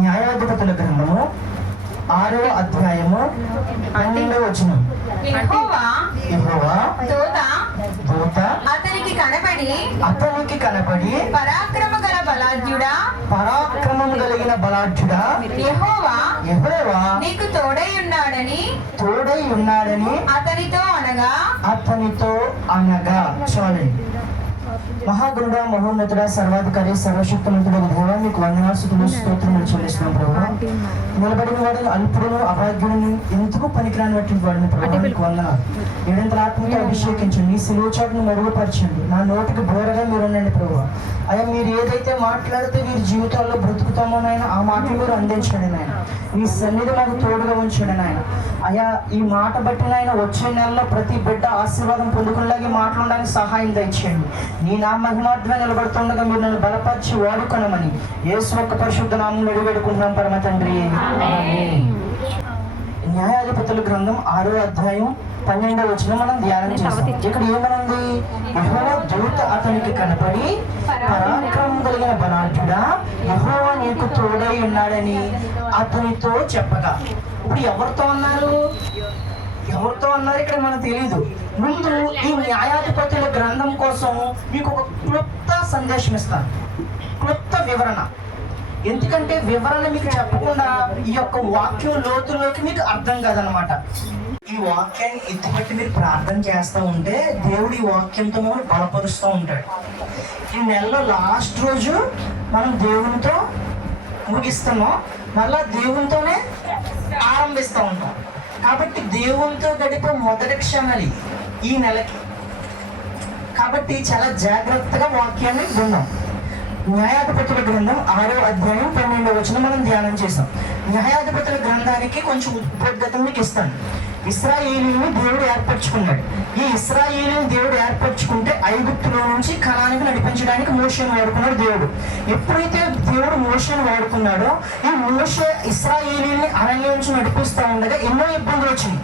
న్యాయాధిపతుల గ్రంథము 6వ అధ్యాయము 12వ వచనం. యెహోవా దూత అతనికి కనబడి పరాక్రమము కలిగిన బలాఢ్యుడా, యెహోవా నీకు తోడై ఉన్నాడని అతనితో అనగా చూడండి. మహాగురుడ మహోన్నతుడ సర్వాధికారి సర్వశక్తిమంతుడు దేవా, మీకు వందనాస్తుతులు స్తోత్రములు చెల్లిస్తున్నాం ప్రభు. నిలబడిన వాడిని అల్పుడును అభాగ్యుడిని ఎందుకు పనికిరాని వాడిని ప్రభు మీకు వందనాలు. ఏడంతల ఆత్మతో అభిషేకించండి, నీ సిలువ చాటును మరుగుపరచండి, నా నోటికి బోరగా మీరు ఉండండి ప్రభు. అయ్యా, మీరు ఏదైతే మాట్లాడితే వీరి జీవితాల్లో బ్రతుకుతామో నాయన, ఆ మాటలు మీరు అందించండి నాయన. నీ సన్నిధి మాకు తోడుగా ఉంచండి నాయన. అయ్యా, ఈ మాట బట్టి నాయన వచ్చే నెలలో ప్రతి బిడ్డ ఆశీర్వాదం పొందుకునేలాగే మాట్లాడడానికి సహాయం దయచేయండి. నీ నా మహిమార్థంగా నిలబడుతుండగా మీరు నన్ను బలపరిచి వాడుకొనమని యేసు యొక్క పరిశుద్ధ నామములో వేడుకుంటున్నాం పరమ తండ్రి. న్యాయాధిపతుల గ్రంథం 6వ అధ్యాయం 12వ వచనం మనం ధ్యానం చేస్తాం. ఇక్కడ ఏమనుంది? యెహోవా దూత అతనికి కనపడి పరాక్రమం కలిగిన బలాఢ్యుడా, యెహోవా నీకు తోడై ఉన్నాడని అతనితో చెప్పగా. ఇప్పుడు ఎవరితో అన్నారు ఇక్కడ మనకు తెలియదు. ముందు ఈ న్యాయాధిపతుల గ్రంథం కోసం మీకు ఒక క్లుప్త సందేశం ఇస్తాను, క్లుప్త వివరణ. ఎందుకంటే వివరణ మీకు చెప్పకుండా ఈ యొక్క వాక్యం లోతుల్లోకి మీకు అర్థం కాదనమాట. ఈ వాక్యాన్ని ఎత్తుపెట్టి మీరు ప్రార్థన చేస్తూ ఉంటే దేవుడు ఈ వాక్యంతో మనం బలపరుస్తూ ఉంటాడు. ఈ నెలలో లాస్ట్ రోజు మనం దేవునితో ముగిస్తున్నాం, మళ్ళా దేవునితోనే ఆరంభిస్తూ ఉంటాం. కాబట్టి దేవునితో గడిపే మొదటి క్షణాలు ఈ నెలకి. కాబట్టి చాలా జాగ్రత్తగా వాక్యాన్ని విన్నాం. న్యాయాధిపతుల గ్రంథం 6వ అధ్యాయం 12వ వచనం మనం ధ్యానం చేసాం. న్యాయాధిపతుల గ్రంథానికి కొంచెం ఉద్బోధత మీకు ఇస్తాను. ఇశ్రాయేలీయులను దేవుడు ఏర్పరచుకున్నాడు. ఈ ఇశ్రాయేలీయులను దేవుడు ఏర్పరచుకుంటే ఐగుప్తులో నుంచి కనానికి నడిపించడానికి మోషేను వాడుకున్నాడు దేవుడు. ఎప్పుడైతే దేవుడు మోషేను వాడుకున్నాడో, ఈ మోషే ఇశ్రాయేలీయుల్ని అరణ్యం నుంచి నడిపిస్తూ ఉండగా ఎన్నో ఇబ్బందులు వచ్చినాయి,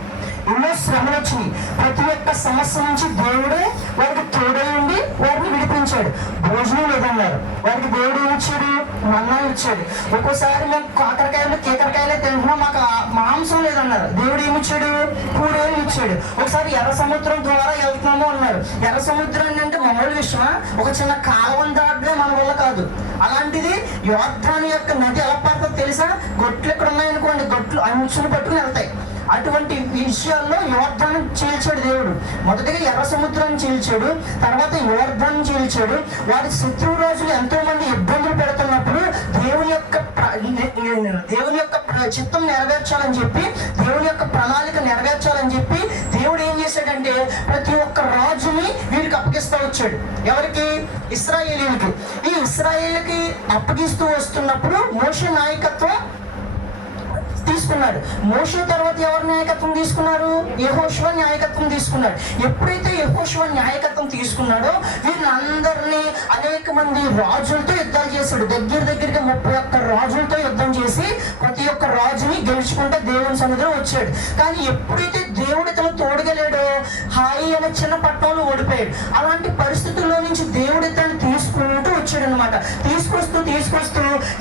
ఎన్నో శ్రమలు వచ్చినాయి. ప్రతి ఒక్క సమస్య నుంచి దేవుడే వారికి తోడై ఉండి వారిని విడిపించాడు. భోజనం లేదన్నారు, వారికి దేవుడు ఏమిచ్చాడు? మన్నా ఇచ్చాడు. ఒక్కోసారి మేము కాకరకాయలు కేకరకాయలే తింటున్నాం, మాకు మాంసం లేదన్నారు, దేవుడు ఏమిచ్చాడు? కూడేలు ఇచ్చాడు. ఒకసారి ఎర్ర సముద్రం ద్వారా వెళ్తున్నాము అన్నారు. ఎర్ర సముద్రాన్ని అంటే మామూలు విషయమా? ఒక చిన్న కాలువను దాటమే మన వల్ల కాదు. అలాంటిది యోర్దాను యొక్క నది ఎలా పడుతుందో తెలుసా? గొట్లు ఇక్కడ ఉన్నాయనుకోండి, గొట్లు అంచులు పట్టుకుని వెళ్తాయి. అటువంటి విషయాల్లో యోర్దాను చీల్చాడు దేవుడు. మొదటిగా ఎర్ర సముద్రాన్ని చీల్చాడు, తర్వాత యోర్దాను చీల్చాడు. వారి శత్రు రోజులు ఎంతో మంది ఇబ్బందులు పెడుతున్నప్పుడు దేవుని యొక్క చిత్తం నెరవేర్చాలని చెప్పి, దేవుని యొక్క ప్రణాళిక నెరవేర్చాలని చెప్పి దేవుడు ఏం చేశాడంటే ప్రతి ఒక్క రాజుని వీరికి అప్పగిస్తూ వచ్చాడు. ఎవరికి? ఇశ్రాయేలీయులకి. ఈ ఇశ్రాయేలుకి అప్పగిస్తూ వస్తున్నప్పుడు మోషే నాయకత్వం తీసుకున్నాడు. మోషే తర్వాత ఎవరి నాయకత్వం తీసుకున్నారు? యెహోషువ నాయకత్వం తీసుకున్నాడు. ఎప్పుడైతే యెహోషువ నాయకత్వం తీసుకున్నాడో వీళ్ళందరినీ అనేక మంది రాజులతో యుద్ధాలు చేశాడు. దగ్గరగా 31 రాజులతో యుద్ధం చేసి ప్రతి ఒక్క రాజుని గెలుచుకుంటే దేవుని సన్నిధిలో వచ్చాడు. కానీ ఎప్పుడైతే దేవుడు తను తోడుగలేడో హాయి అనే చిన్న పట్టణంలో ఓడిపోయాడు. అలాంటి పరిస్థితుల్లో నుంచి దేవుడు తను తీసుకుంటూ వచ్చాడు అనమాట. తీసుకొస్తూ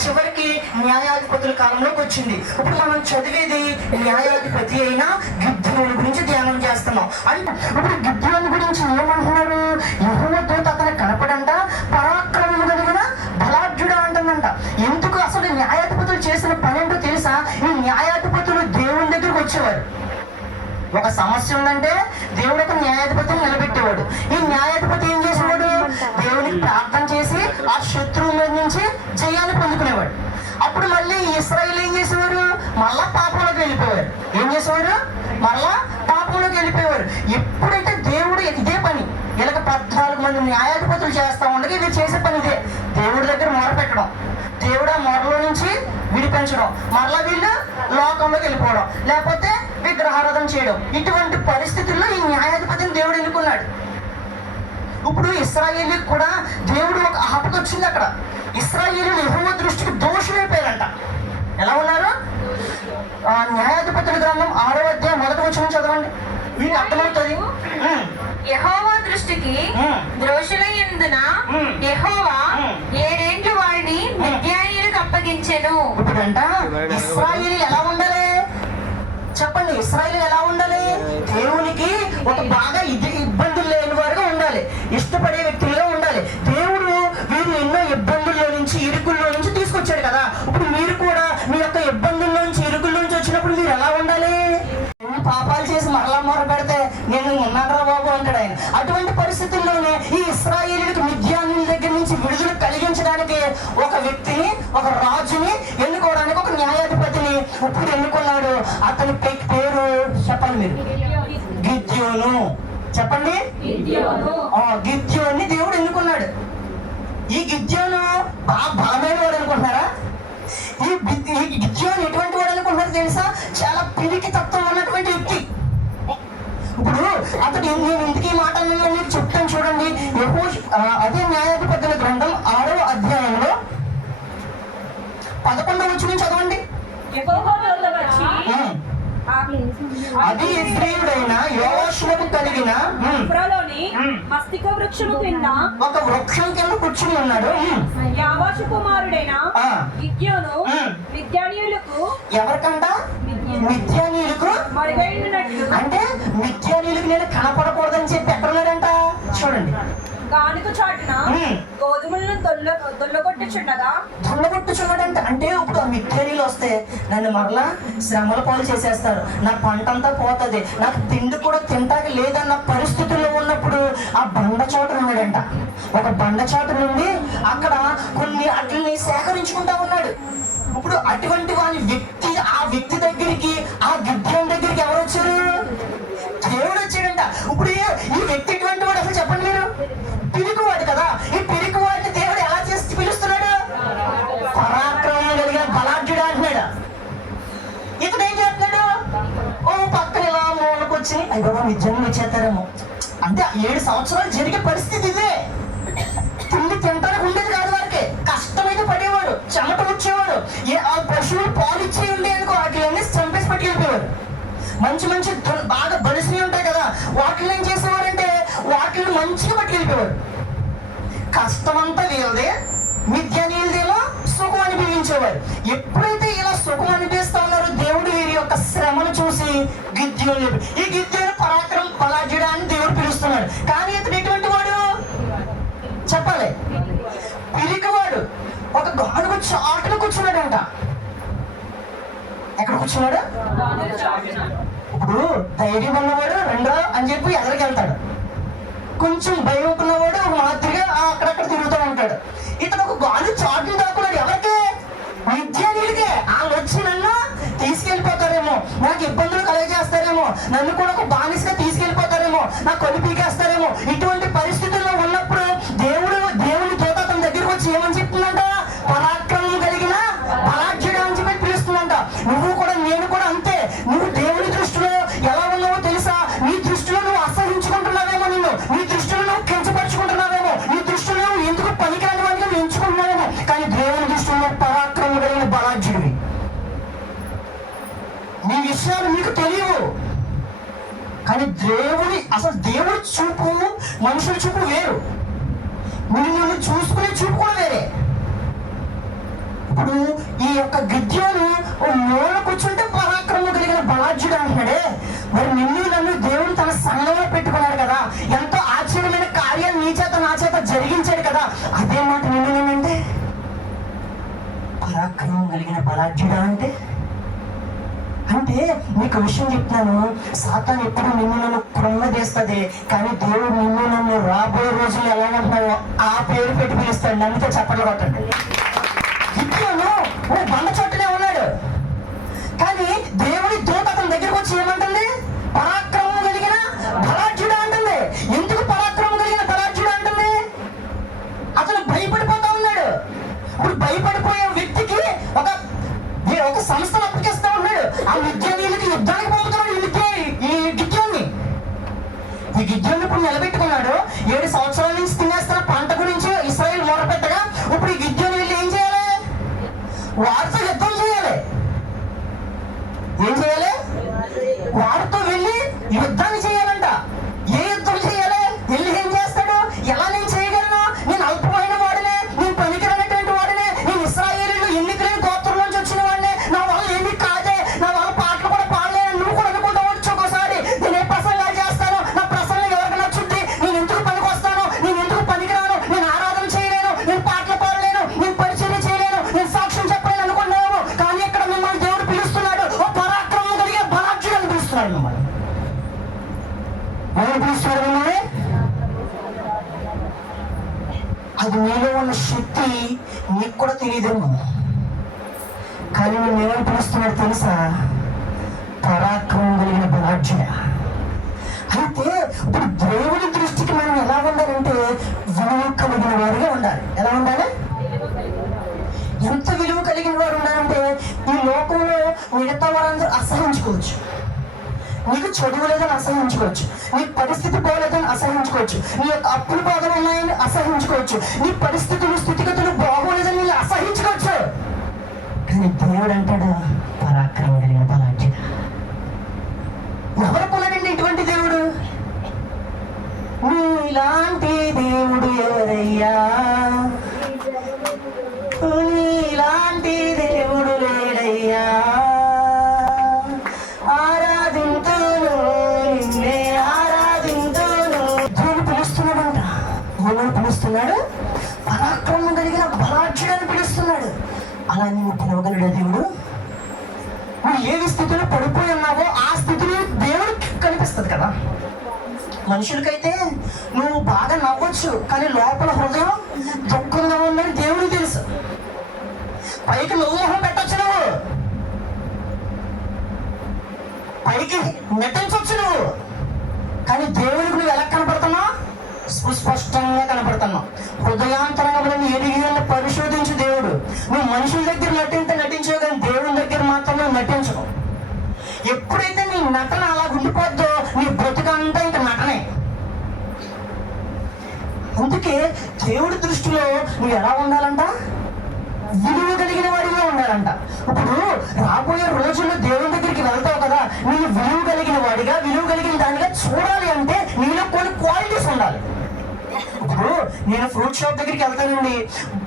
చివరికి న్యాయాధిపతుల కాలంలోకి వచ్చింది. ఇప్పుడు మనం చదివేది న్యాయాధిపతి అయిన గిద్యోను గురించి ధ్యానం చేస్తున్నాం. అంటే ఇప్పుడు గిద్యోను గురించి ఏమంటున్నారు? యెహోవా దూత అతనికి కనపడంట, పరాక్రమం కలిగిన బలాఢ్యుడు అంటుందంట. ఎందుకు? అసలు న్యాయాధిపతులు చేసిన పని ఏంటో తెలుసా? ఈ న్యాయాధిపతులు దేవుని దగ్గరకు వచ్చేవారు. ఒక సమస్య ఉందంటే దేవుడు ఒక న్యాయాధిపతిని నిలబెట్టేవాడు. ఈ న్యాయాధిపతి ఏం చేసేవాడు? దేవునికి ప్రార్థన చేసి ఆ శత్రువుల మీద నుంచి జయాన్ని పొందుకునేవాడు. అప్పుడు మళ్ళీ ఇశ్రాయేలు ఏం చేసేవారు? మళ్ళా పాపంలోకి వెళ్ళిపోయారు. ఏం చేసేవారు? మళ్ళా పాపంలోకి వెళ్ళిపోయేవారు. ఎప్పుడైతే దేవుడు ఇదే పని వీళ్ళకి 14 మంది న్యాయాధిపతులు చేస్తా ఉండగా ఇది చేసే పని ఇదే. దేవుడి దగ్గర మొరపెట్టడం, దేవుడు ఆ మొరలో నుంచి విడిపించడం, మళ్ళా వీళ్ళు లోకంలోకి వెళ్ళిపోవడం, లేకపోతే విగ్రహారాధన చేయడం. ఇటువంటి పరిస్థితుల్లో ఈ న్యాయాధిపతిని దేవుడు ఎన్నుకున్నాడు. ఇప్పుడు ఇశ్రాయేలుకి కూడా దేవుడు ఒక ఆపద వచ్చింది. అక్కడ ఇశ్రాయేలీయులు యెహోవా దృష్టికి దోషులైపోయారంట. ఎలా ఉన్నారు? న్యాయాధిపతుల గ్రంథం 6వ అధ్యాయం 1వ వచనం చదవండి, మీకు అర్థమవుతుంది. యెహోవా దృష్టికి ద్రోషులైనందున యెహోవా 7 ఏండ్లు వారిని మిద్యానీయులకు అప్పగించెను. ఇప్పుడు ఇప్పుడంట ఇశ్రాయేలీయులు ఎలా ఉండాలి చెప్పండి? ఇశ్రాయేలీయులు ఎలా ఉండాలి? దేవునికి ఒక బాగా ఇబ్బందులు లేని వారుగా ఉండాలి, ఇష్టపడే వ్యక్తులుగా ఉండాలి. దేవుడు వీరు ఎన్నో ఇబ్బందుల్లో నుంచి ఇరుకుల్లో నుంచి తీసుకొచ్చాడు కదా. ఇప్పుడు మీరు కూడా మీ యొక్క ఇబ్బందుల్లో నుంచి ఇరుకుల్లో నుంచి వచ్చినప్పుడు మీరు ఎలా ఉండాలి? పాపాలు చేసి మరలా మొర పెడితే నేను ఉన్నానరా బాబు అంటాడు ఆయన. అటువంటి పరిస్థితుల్లోనే ఈ ఇశ్రాయేలీయులకు మిద్యానీయుల దగ్గర నుంచి విడుదల కలిగించడానికి ఒక వ్యక్తిని, ఒక రాజుని ఎన్నుకోవడానికి ఒక న్యాయాధిపతిని ఇప్పుడు ఎన్నుకున్నాడు. అతని పేరు చెప్పండి మీరు, గిద్యోను. చెప్పండి, గిద్యోన్ని దేవుడు ఎన్నుకున్నాడు. ఈ గిద్యోను బాగా బలమైన వాడు అనుకుంటున్నారా? ఈ గిద్యోను ఎటువంటి వాడు అనుకుంటున్నారు తెలుసా? చాలా పిరికి తత్వం ఉన్నటువంటి వ్యక్తి. ఇప్పుడు అతడు నేను ఇంటికి మాటలను చెప్తాను చూడండి. అదే న్యాయాధిపతుల గ్రంథం 6వ అధ్యాయంలో 11వ వచనం చదవండి. అది ఇశ్రాయేలుడైన యోవాషుకు కలిగిన వృక్షము క్రింద ఒక వృక్షం కింద కూర్చుని ఉన్నాడు. యావాషు కుమారుడైన గిద్యోను మిద్యానీయులకు ఎవరికంట? మిద్యానీయులకు. అంటే మిద్యానీయులకు నేను కనపడకూడదని చెప్పి ఎక్కడున్నాడంట చూడండి. గానుగ చాటున గోధుమలను దొల్లగొట్టుచున్నాడంట. అంటే ఇప్పుడు ఆ మిద్యానీయులు వస్తే నన్ను మరలా శ్రమల పాలు చేసేస్తారు, నా పంట అంతా పోతుంది, నాకు తిండి కూడా తింటాకి లేదన్న పరిస్థితుల్లో ఉన్నప్పుడు ఆ బండ చోట ఉన్నాడంట. ఒక బండ చోట నుండి అక్కడ కొన్ని అట్లని సేకరించుకుంటా ఉన్నాడు. ఇప్పుడు అటువంటి ఆ వ్యక్తి దగ్గరికి, ఆ గిద్యోను దగ్గరికి ఎవరు వచ్చారు? దేవుడు వచ్చాడంట. ఇప్పుడు ఈ వ్యక్తి ఎటువంటి వాడు అసలు చెప్పండి మీరు? పిరికివాడు కదా. ఈ పిరికివాడిని దేవుడు ఎలా చేసి పిలుస్తున్నాడు? పరాక్రమం కలిగిన బలాఢ్యుడు అంటున్నాడు. ఇతడు ఏం చేస్తున్నాడు? ఓ పక్కన ఇలా మూలకు వచ్చి అయ్యో నిజంగా వచ్చేస్తారేమో అంటే 7 సంవత్సరాలు జరిగే పరిస్థితి ఇదే. తిండి తింటానికి ఉండేది కాదు వారికి, కష్టమైతే పడేవాడు, చెమట వచ్చేవాడు. ఆ పశువులు పాలు ఇచ్చేయండి అనుకో వాటిని చంపేసి పట్టుకెళ్ళిపోయేవాడు. మంచి మంచి బాగా బలిసినవి ఉంటాయి కదా, వాటిని ఏం చేసేవారంటే వాటిని మంచిగా పట్టుకెళ్ళిపోయేవాడు. కష్టమంతా వీళ్ళదే, మిద్యానీయులదేమో సుఖం అనిపించేవారు. ఎప్పుడైతే ఇలా సుఖం అనిపిస్తా ఉన్నారో దేవుడు వీరి యొక్క శ్రమను చూసి గిద్యోను, ఈ గిద్యోను పరాక్రమం బలాఢ్యుడా అని దేవుడు పిలుస్తున్నాడు. కానీ ఇతడు ఎటువంటి వాడు చెప్పాలి? పిరికివాడు. ఒక గానుగ చాటున కూర్చున్నాడంట. ఎక్కడ కూర్చున్నాడు? ఇప్పుడు ధైర్యం ఉన్నవాడు రెండో అని చెప్పి ఎదరికి వెళ్తాడు, కొంచెం భయం ఉన్నవాడు ఒక మాదిరిగా అక్కడక్కడ తిరుగుతూ ఉంటాడు. ఇతను ఒక గాలి చాటును దాక్కున్నాడు. ఎవరికి? మిద్యానీయులకే. వాళ్ళు వచ్చి నన్ను తీసుకెళ్ళిపోతారేమో, నాకు ఇబ్బందులు కలగజేస్తారేమో, నన్ను కూడా ఒక బానిసగా తీసుకెళ్ళిపోతారేమో, నాకు కొలి పీకేస్తారేమో. ఇటువంటి పరిస్థితుల్లో ఉన్నప్పుడు దేవుని దూత అతని దగ్గరికి వచ్చి ఏమని చెప్తుందంట? పరాక్రమం కలిగిన బలాఢ్యుడు అని చెప్పి పిలుస్తుందంట. నువ్వు కూడా నేను కూడా అంతే. నువ్వు దేవుని దృష్టిలో ఎలా ఉన్నావో తెలుసా? నీ దృష్టిలో నువ్వు అసహించుకుంటున్నావేమో, నీ దృష్టిలో నువ్వు కించపరుచుకుంటున్నావేమో, నీ దృష్టిలో నువ్వు ఎందుకు పనికిరాని వాడిగా ఎంచుకుంటున్నావేమో. కానీ దేవుని దృష్టిలో పరాక్రమం కలిగిన బలాఢ్యుడివి. నీ విషయాలు నీకు తెలియవు. కానీ దేవుడి చూపు మనుషుల చూపు వేరు, నిన్ను చూసుకునే చూపు కూడా వేరే. ఇప్పుడు ఈ యొక్క గిద్యోను ఓ మూల కూర్చుంటే పరాక్రమం కలిగిన బలాఢ్యుడు అంటున్నాడే, మరి నిన్ను నన్ను దేవుడు తన సంఘంలో పెట్టుకున్నాడు కదా, ఎంతో ఆశ్చర్యమైన కార్యాలు నీ చేత నా చేత జరిగించాడు కదా, అదే మాట నిన్ను నేనంటే పరాక్రమం కలిగిన బలాఢ్యుడా అంటే మీకు విషయం చెప్తున్నాను. సాతాను ఎప్పుడు నిన్ను నన్ను కృంగదీస్తుంది, కానీ దేవుడు నిన్ను నన్ను రాబోయే రోజులు ఎలా ఉంటున్నావో ఆ పేరు పెట్టి పిలుస్తాడు. నన్నుతో చప్పట్లు కొట్టండి. గిద్యోను ఓ బండ చోటనే ఉన్నాడు, కానీ దేవుడి దూత అతని దగ్గరకు వచ్చి ఏమంటుంది? పరాక్రమం కలిగిన బలాఢ్యుడా అంటుంది. ఎందుకు పరాక్రమం కలిగిన బలాఢ్యుడా అంటుంది? అతను భయపడిపోతా ఉన్నాడు. ఇప్పుడు భయపడిపోయే వ్యక్తికి ఒక సంస్థను అప్పగిస్తా ఉన్నాడు. ఆ మిద్యానీయులకి యుద్ధానికి పంపుతున్నాడు ఈ గిద్యోన్ని. ఈ గిద్యోన్ని ఇప్పుడు నిలబెట్టుకున్నాడు. 7 సంవత్సరాల నుంచి తినేస్తున్న పంట గురించి ఇశ్రాయేలు మొరపెట్టగా ఇప్పుడు ఈ గిద్యోని వెళ్ళి ఏం చేయాలి? వారితో యుద్ధం చేయాలి. ఏం చేయాలి? వారితో వెళ్ళి యుద్ధాన్ని చేయాలంట. ఏ యుద్ధం చేయాలి? వెళ్ళి ఏం చేస్తాడు? ఎలా నేను చేయగలను? నేను అల్పమైన వాడినే, నేను పనికిరానటువంటి వాడినే, నేను ఇశ్రాయేలీయులు ఎన్నికలేని గోత్రం నుంచి వచ్చిన వాడిని, కానీ నేను ఏమని పిలుస్తున్నాడు తెలుసా? పరాక్రమం కలిగిన బలాఢ్యుడ. అయితే ఇప్పుడు దేవుని దృష్టికి మనం ఎలా ఉండాలంటే విలువ కలిగిన వారిగా ఉండాలి. ఎలా ఉండాలి? ఎంత విలువ కలిగిన వారు ఉండాలంటే ఈ లోకంలో మిగతా వారందరూ అసహించుకోవచ్చు. నీకు చదువు లేదని అసహించుకోవచ్చు, నీ పరిస్థితి పోలేదని అసహించుకోవచ్చు, నీ యొక్క అప్పులు బాధలు ఉన్నాయని అసహించుకోవచ్చు, నీ పరిస్థితులు స్థితిగతులు బాగోలేదని నీళ్ళు అసహించుకోవచ్చు. కానీ దేవుడు అంటాడు పరాక్రమం కలిగిన బలాఢ్యుడ. ఎవరు కొన్నాడండి ఇటువంటి దేవుడు? నీలాంటి దేవుడు ఎవరయ్యా? నీలాంటి దేవుడు లేడయ్యా. ఆరాధింతును నిన్నే ఆరాధింతును. దేవుడు పిలుస్తున్నాడంట. దేవుడు పిలుస్తున్నాడు, పరాక్రమం కలిగిన బలాఢ్యుడని పిలుస్తున్నాడు. అలా నేను పిలవగలడా దేవుడు? నువ్వు ఏ స్థితిలో పడిపోయి ఉన్నావో ఆ స్థితిలో దేవుడికి కనిపిస్తుంది కదా. మనుషులకైతే నువ్వు బాగా నవ్వచ్చు, కానీ లోపల హృదయం దుఃఖంగా ఉందని దేవుడికి తెలుసు. పైకి నువ్వు మొహం పెట్టచ్చు, నువ్వు పైకి నటించవచ్చు నువ్వు, కానీ దేవుడికి నువ్వు ఎలా కనపడుతున్నావు? సుస్పష్టంగా కనపడుతున్నావు. హృదయాంతరంగా ఎదిగి పరిశోధించు దేవుడు. నువ్వు మనుషుల దగ్గర నటించవు, కానీ దేవుని దగ్గర మాత్రం నువ్వు నటించవు. ఎప్పుడైతే నీ నటన అలా ఉండిపోద్దో నీ బ్రతుకంతా ఇంకా నటనే. అందుకే దేవుడి దృష్టిలో నువ్వు ఎలా ఉండాలంట? విలువ కలిగిన వాడిగా ఉండాలంట. ఇప్పుడు రాబోయే రోజుల్లో దేవుని దగ్గరికి వెళ్తావు కదా, నేను విలువ కలిగిన వాడిగా, విలువ కలిగిన దానిగా చూడాలి అంటే నీలో కొన్ని క్వాలిటీస్ ఉండాలి. ఇప్పుడు నేను ఫ్రూట్ షాప్ దగ్గరికి వెళ్తానండి,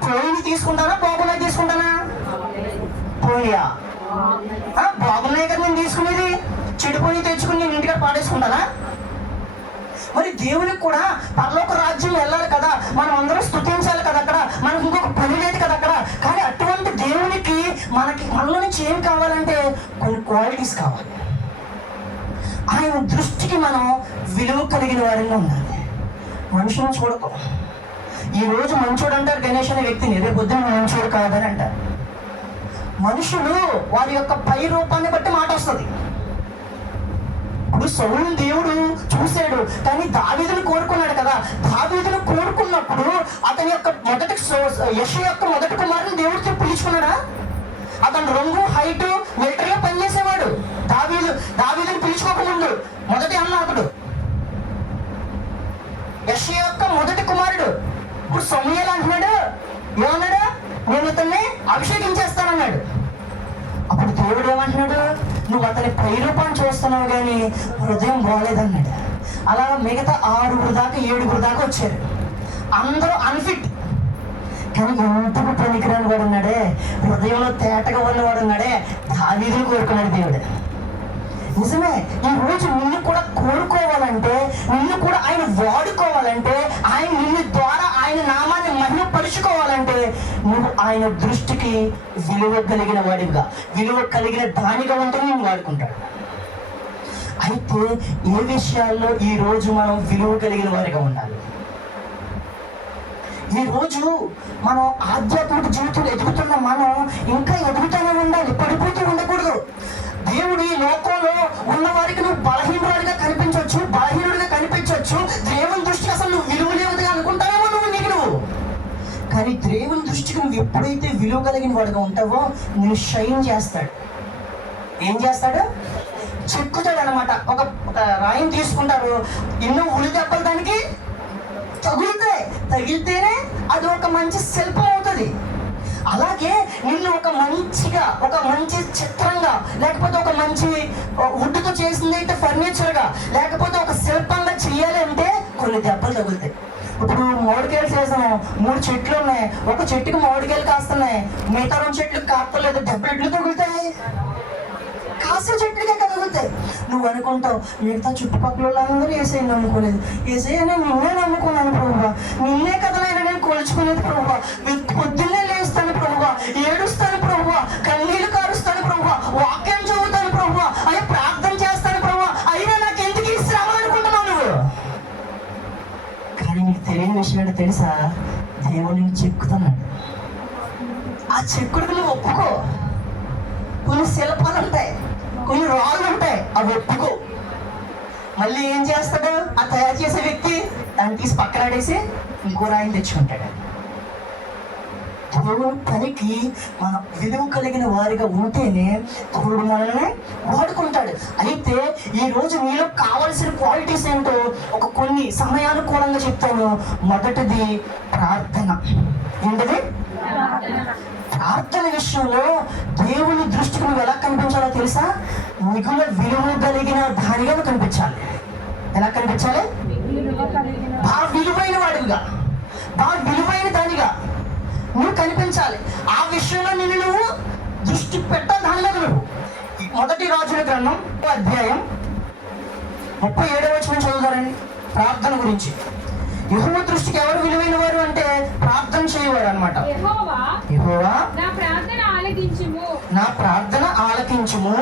పోయి తీసుకుంటానా బాగున్నాయి తీసుకుంటానా? పోయా బాగున్నాయి కదా నేను తీసుకునేది, చెడిపోయి తెచ్చుకుని నేను ఇంటికి పాడేసుకుంటానా? మరి దేవునికి కూడా పరలోక రాజ్యం వెళ్ళాలి కదా, మనం అందరం స్తుతించాలి కదా, అక్కడ మనకు ఇంకొక పని లేదు కదా అక్కడ. కానీ అటువంటి దేవునికి మనలో నుంచి ఏం కావాలంటే కొన్ని క్వాలిటీస్ కావాలి. ఆయన దృష్టికి మనం విలువ కలిగిన వారిగా ఉండాలి. మనుషులను చూడకు. ఈ రోజు మంచోడు అంటారు గణేష్ అనే వ్యక్తిని, రేపు పొద్దున మంచోడు కాదని అంటారు. మనుషులు వారి యొక్క పై రూపాన్ని బట్టి మాట వస్తుంది. ఇప్పుడు సౌలుని దేవుడు చూశాడు, కానీ దావీదును కోరుకున్నాడు కదా. దావీదును కోరుకున్నప్పుడు అతని యొక్క యెషయా యొక్క మొదటి కుమారుని దేవుడితో పిలుచుకున్నాడా? అతను రంగు హైట్ మిలిటరీలో పనిచేసేవాడు. దావీదుని పిలుచుకోకముందు మొదటి అన్నాకుడు యెషయా యొక్క మొదటి కుమారుడు. ఇప్పుడు సమూయేలు అంటున్నాడు, ఏమన్నాడు? నేను ఇతన్ని అభిషేకించేస్తానన్నాడు. అప్పుడు దేవుడు ఏమంటున్నాడు? నువ్వు అతని పై రూపాన్ని చూస్తున్నావు కానీ హృదయం బాగలేదన్నాడు. అలా మిగతా 6 దాకా 7 దాకా వచ్చారు, అందరూ అన్ఫిట్. కానీ ఎంతకు పనికిరాని వాడు ఉన్నాడే, హృదయంలో తేటగా ఉన్నవాడు ఉన్నాడే, దావీదును కోరుకున్నాడు దేవుడు. నిజమే, ఈ రోజు నిన్ను కూడా కోరుకోవాలంటే, నిన్ను కూడా ఆయన వాడుకోవాలంటే, ఆయన నిన్ను ద్వారా ఆయన నామాన్ని మహిమపరుచుకోవాలంటే నువ్వు ఆయన దృష్టికి విలువ కలిగిన వాడిగా, విలువ కలిగిన దానిగా ఉంటే నేను వాడుకుంటాడు. అయితే ఏ విషయాల్లో ఈ రోజు మనం విలువ కలిగిన వారిగా ఉండాలి? ఈ రోజు మనం ఆధ్యాత్మిక జీవితంలో ఎదుగుతున్న మనం ఇంకా ఎదుగుతూనే ఉండాలి, పడిపోతూ ఉండకూడదు. దేవుడు ఈ లోకంలో ఉన్న వారికి నువ్వు బలహీనుడిగా కనిపించవచ్చు, బలహీనుడిగా కనిపించవచ్చు. దేవుని దృష్టికి అసలు నువ్వు విలువ లేదుగా అనుకుంటావేమో నువ్వు. కానీ దేవుని దృష్టికి నువ్వు ఎప్పుడైతే విలువ కలిగిన వాడిగా ఉంటావో నేను షైన్ చేస్తాడు. ఏం చేస్తాడు? చెక్కుతాడు అనమాట. ఒక రాయిని తీసుకుంటారు, ఎన్నో ఉలి దెబ్బలు దానికి తగిలితేనే అది ఒక మంచి శిల్పం అవుతుంది. అలాగే నిన్ను ఒక మంచి చిత్రంగా, లేకపోతే ఒక మంచి వుడ్తో చేసింది అయితే ఫర్నిచర్గా, లేకపోతే ఒక శిల్పంగా చేయాలి అంటే కొన్ని దెబ్బలు తగులుతాయి. ఇప్పుడు మామిడికాయలు చేసాము, 3 చెట్లు ఉన్నాయి, ఒక చెట్టుకి మామిడికాయలు కాస్తున్నాయి, మిగతా 2 చెట్లు కాస్తలేదు. దెబ్బలు ఎట్లు తగులుతాయి? కాసే చెట్లుగా కదులుతాయి. నువ్వు అనుకుంటావు మిగతా చుట్టుపక్కల వాళ్ళందరూ ఏసై నమ్ముకోలేదు, ఏసై నేను నిన్నే నమ్ముకున్నాను ప్రభువా, నిన్నే కదలైనా నేను కొలుచుకునేది ప్రభువా, పొద్దున్నే లేస్తాను ప్రభువా, ఏడుస్తాను ప్రభువా, కన్నీళ్లు కారుస్తాను ప్రభువా, వాక్యం చదువుతాను ప్రభువా, అని ప్రార్థన చేస్తాను ప్రభువా, అయినా నాకు ఎందుకు ఈ శ్రమ అనుకుంటున్నావు నువ్వు. కానీ నీకు తెలియని విషయం ఏంటో తెలుసా? దేవుడు నేను చెక్కుతున్నాడు. ఆ చెక్కుడికి నువ్వు ఒప్పుకో. కొన్ని శిల్పాలు ఉంటాయి, కొన్ని రాళ్ళు ఉంటాయి, అవి ఒప్పుకో. మళ్ళీ ఏం చేస్తాడు ఆ తయారు చేసే వ్యక్తి? దాన్ని తీసి పక్కనాడేసి ఇంకో రాయిని తెచ్చుకుంటాడు. దేవుడు పనికి మన విలువ కలిగిన వారిగా ఉంటేనే దేవుడు మనల్ని వాడుకుంటాడు. అయితే ఈ రోజు మీలో కావాల్సిన క్వాలిటీస్ ఏంటో ఒక కొన్ని సమయానుకూలంగా చెప్తాను. మొదటిది ప్రార్థన. ఏంటిది? ప్రార్థన విషయంలో దేవుని దృష్టికి నువ్వు ఎలా కనిపించాలో తెలుసా? మిగుల విలువ కలిగిన దానిగా నువ్వు కనిపించాలి. ఎలా కనిపించాలి? బాగా విలువైన వాడిగా, బాగా విలువైన దానిగా నువ్వు కనిపించాలి. ఆ విషయంలో నువ్వు దృష్టి పెట్టాలి. దానిలో నువ్వు మొదటి రాజుల గ్రంథం అధ్యాయం 37వ వచనం చదువుతారండి. ప్రార్థన గురించి. యెహోవా దృష్టికి ఎవరు విలువైన వారు అంటే ప్రార్థన చేయవారు అనమాట. యెహోవా నా ప్రార్థన ఆలకించుము, నా ప్రార్థన ఆలకించుము.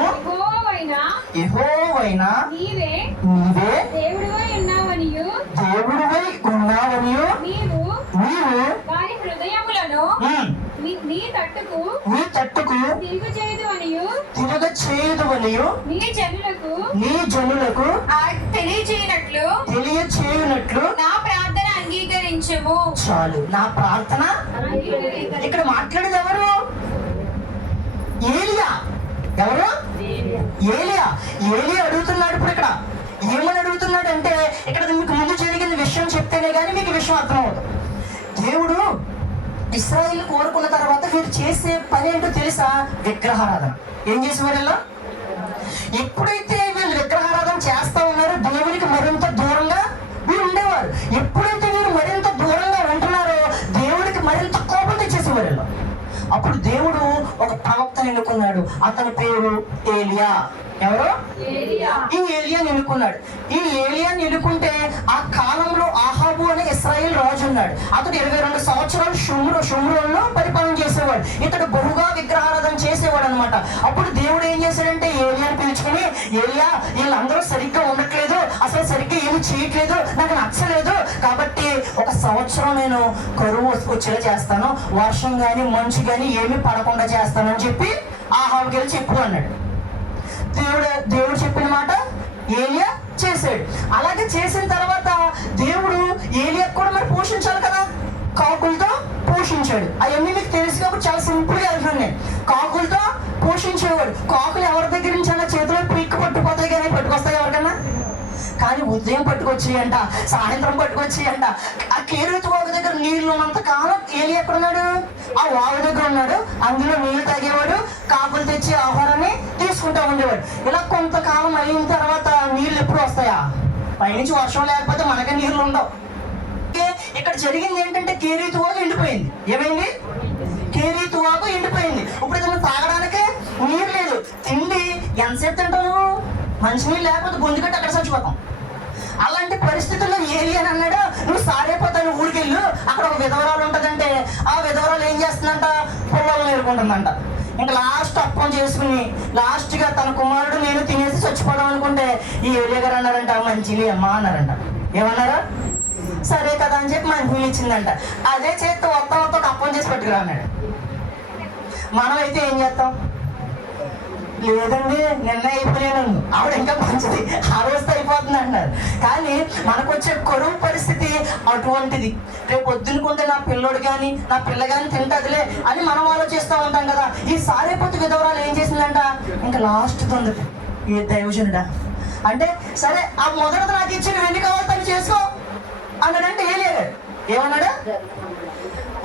యెహోవైనా నీవే దేవుడివై ఉన్నావనియు నీవు వారి హృదయములను నీ తట్టుకు తిరగచేయుదువనియు నీ జనులకు తెలియచేయునట్లు నా ప్రార్థన అంగీకరించుము. చాలు. నా ప్రార్థన. ఇక్కడ మాట్లాడేది ఎవరు? ఏలియా. ఎవరు? ఏలియా. ఏలియా అడుగుతున్నాడు. ఇప్పుడు ఇక్కడ ఏమని అడుగుతున్నాడు అంటే, ఇక్కడ మీకు ముందు జరిగిన విషయం చెప్తేనే కానీ మీకు విషయం అర్థమవుతుంది. దేవుడు ఇశ్రాయేలు కోరుకున్న తర్వాత వీరు చేసే పని ఏంటో తెలుసా? విగ్రహారాధన. ఏం చేసేవారు ఇలా? ఎప్పుడైతే వీళ్ళు విగ్రహారాధన చేస్తా ఉన్నారో దేవునికి మరింత దూరంగా వీరు ఉండేవారు. ఎప్పుడైతే వీరు మరింత దూరంగా ఉంటున్నారో దేవుడికి మరింత కోపం తెచ్చేసేవారు ఇలా. అప్పుడు దేవుడు ఒక ప్రవక్తను ఎన్నుకున్నాడు. అతని పేరు ఏలియా. ఎవరు? ఈ ఏలియాని ఎన్నుకున్నాడు. ఈ ఏలియాని ఎన్నుకుంటే ఆ కాలంలో ఆహాబు అనే ఇశ్రాయేల్ రాజు ఉన్నాడు. అతడు 22 సంవత్సరాలు షోమ్రోన్లో పరిపాలన చేసేవాడు. ఇతడు బహుగా విగ్రహారాధన చేసేవాడు అనమాట. అప్పుడు దేవుడు ఏం చేశాడంటే ఏలియాని పిలుచుకుని, ఏలియా వీళ్ళందరూ సరిగ్గా ఉండట్లేదు, అసలు సరిగ్గా ఏమి చేయట్లేదు, నాకు నచ్చలేదు, కాబట్టి 1 సంవత్సరం నేను కరువు వచ్చేలా చేస్తాను, వర్షం కానీ మంచు కానీ ఏమి పడకుండా చేస్తానని చెప్పి ఆహాబుకి వెళ్ళి చెప్పు అన్నాడు. దేవుడు చెప్పిన మాట ఏలియా చేశాడు. అలాగే చేసిన తర్వాత దేవుడు ఏలియా కూడా మరి పోషించాలి కదా, కాకులతో పోషించాడు. అవన్నీ మీకు తెలుసు కాబట్టి చాలా సింపుల్ గా అంటున్నాను నేను. కాకులతో పోషించేవాడు. కాకులు ఎవరి దగ్గర నుంచి అన్న చేతిలో పీక్కు పట్టుకుపోతాయి కానీ పట్టుకొస్తాయి ఎవరికన్నా? కానీ ఉదయం పట్టుకొచ్చి అంట, సాయంత్రం పట్టుకొచ్చి అంట. ఆ కేరేతు వాగు దగ్గర నీళ్లు ఉన్నంత కాలం ఏలియా ఎక్కడున్నాడు? ఆ వాగు దగ్గర ఉన్నాడు. అందులో నీళ్లు తాగేవాడు, కాకులు తెచ్చి ఆహారాన్ని తీసుకుంటా ఉండేవాడు. ఇలా కొంతకాలం అయిన తర్వాత నీళ్లు ఎప్పుడు వస్తాయా? పైనుంచి వర్షం లేకపోతే మనకే నీళ్లు ఉండవు. ఇక్కడ జరిగింది ఏంటంటే కేరీతు వాగు ఎండిపోయింది. ఏమైంది? కేరీతు వాగు ఎండిపోయింది. ఇప్పుడు ఇతను తాగడానికి నీరు లేదు. తిండి ఎంతసేపు తింటావు? మంచినీళ్ళు లేకపోతే గుంజు కట్టి అక్కడ చచ్చిపోతాం. అలాంటి పరిస్థితుల్లో ఏలియా అని అన్నాడు, నువ్వు సారైపోతాను, ఊరికి వెళ్ళు, అక్కడ ఒక విధవరాలు ఉంటుందంటే ఆ విధవరాలు ఏం చేస్తుందంట? పొలాలు నేర్కుంటుందంట. ఇంకా లాస్ట్ అప్పం చేసుకుని లాస్ట్ గా తన కుమారుడు నేను తినేసి చచ్చిపోదాం అనుకుంటే ఈ ఏలియా గారు అన్నారంట, మంచిని అమ్మా అన్నారంట. ఏమన్నారా? సరే కదా అని చెప్పి మంచినీళ్ళు ఇచ్చిందంట. అదే చేత్తో వస్తా అప్పం చేసి పెట్టుకురా అన్నాడు. మనమైతే ఏం చేస్తాం? లేదండి నిన్న అయిపోయాను, ఆవిడ ఇంకా మంచిది, ఆ రోజుతో అయిపోతుంది అంటున్నారు. కానీ మనకు వచ్చే కరువు పరిస్థితి అటువంటిది. రేపు పొద్దునుకుంటే నా పిల్లోడు కానీ నా పిల్ల కానీ తింటదిలే అని మనం ఆలోచిస్తూ ఉంటాం కదా. ఈ సారేపతి విధవరాలు ఏం చేసిందంట? ఇంకా లాస్ట్ తొందర ఏ దైవజనుడా అంటే, సరే ఆ మొదటిది నాకు ఇచ్చి నువ్వు ఎన్ని కావాలి తను చేసుకో అన్నాడంటే ఏలేడు. ఏమన్నాడు?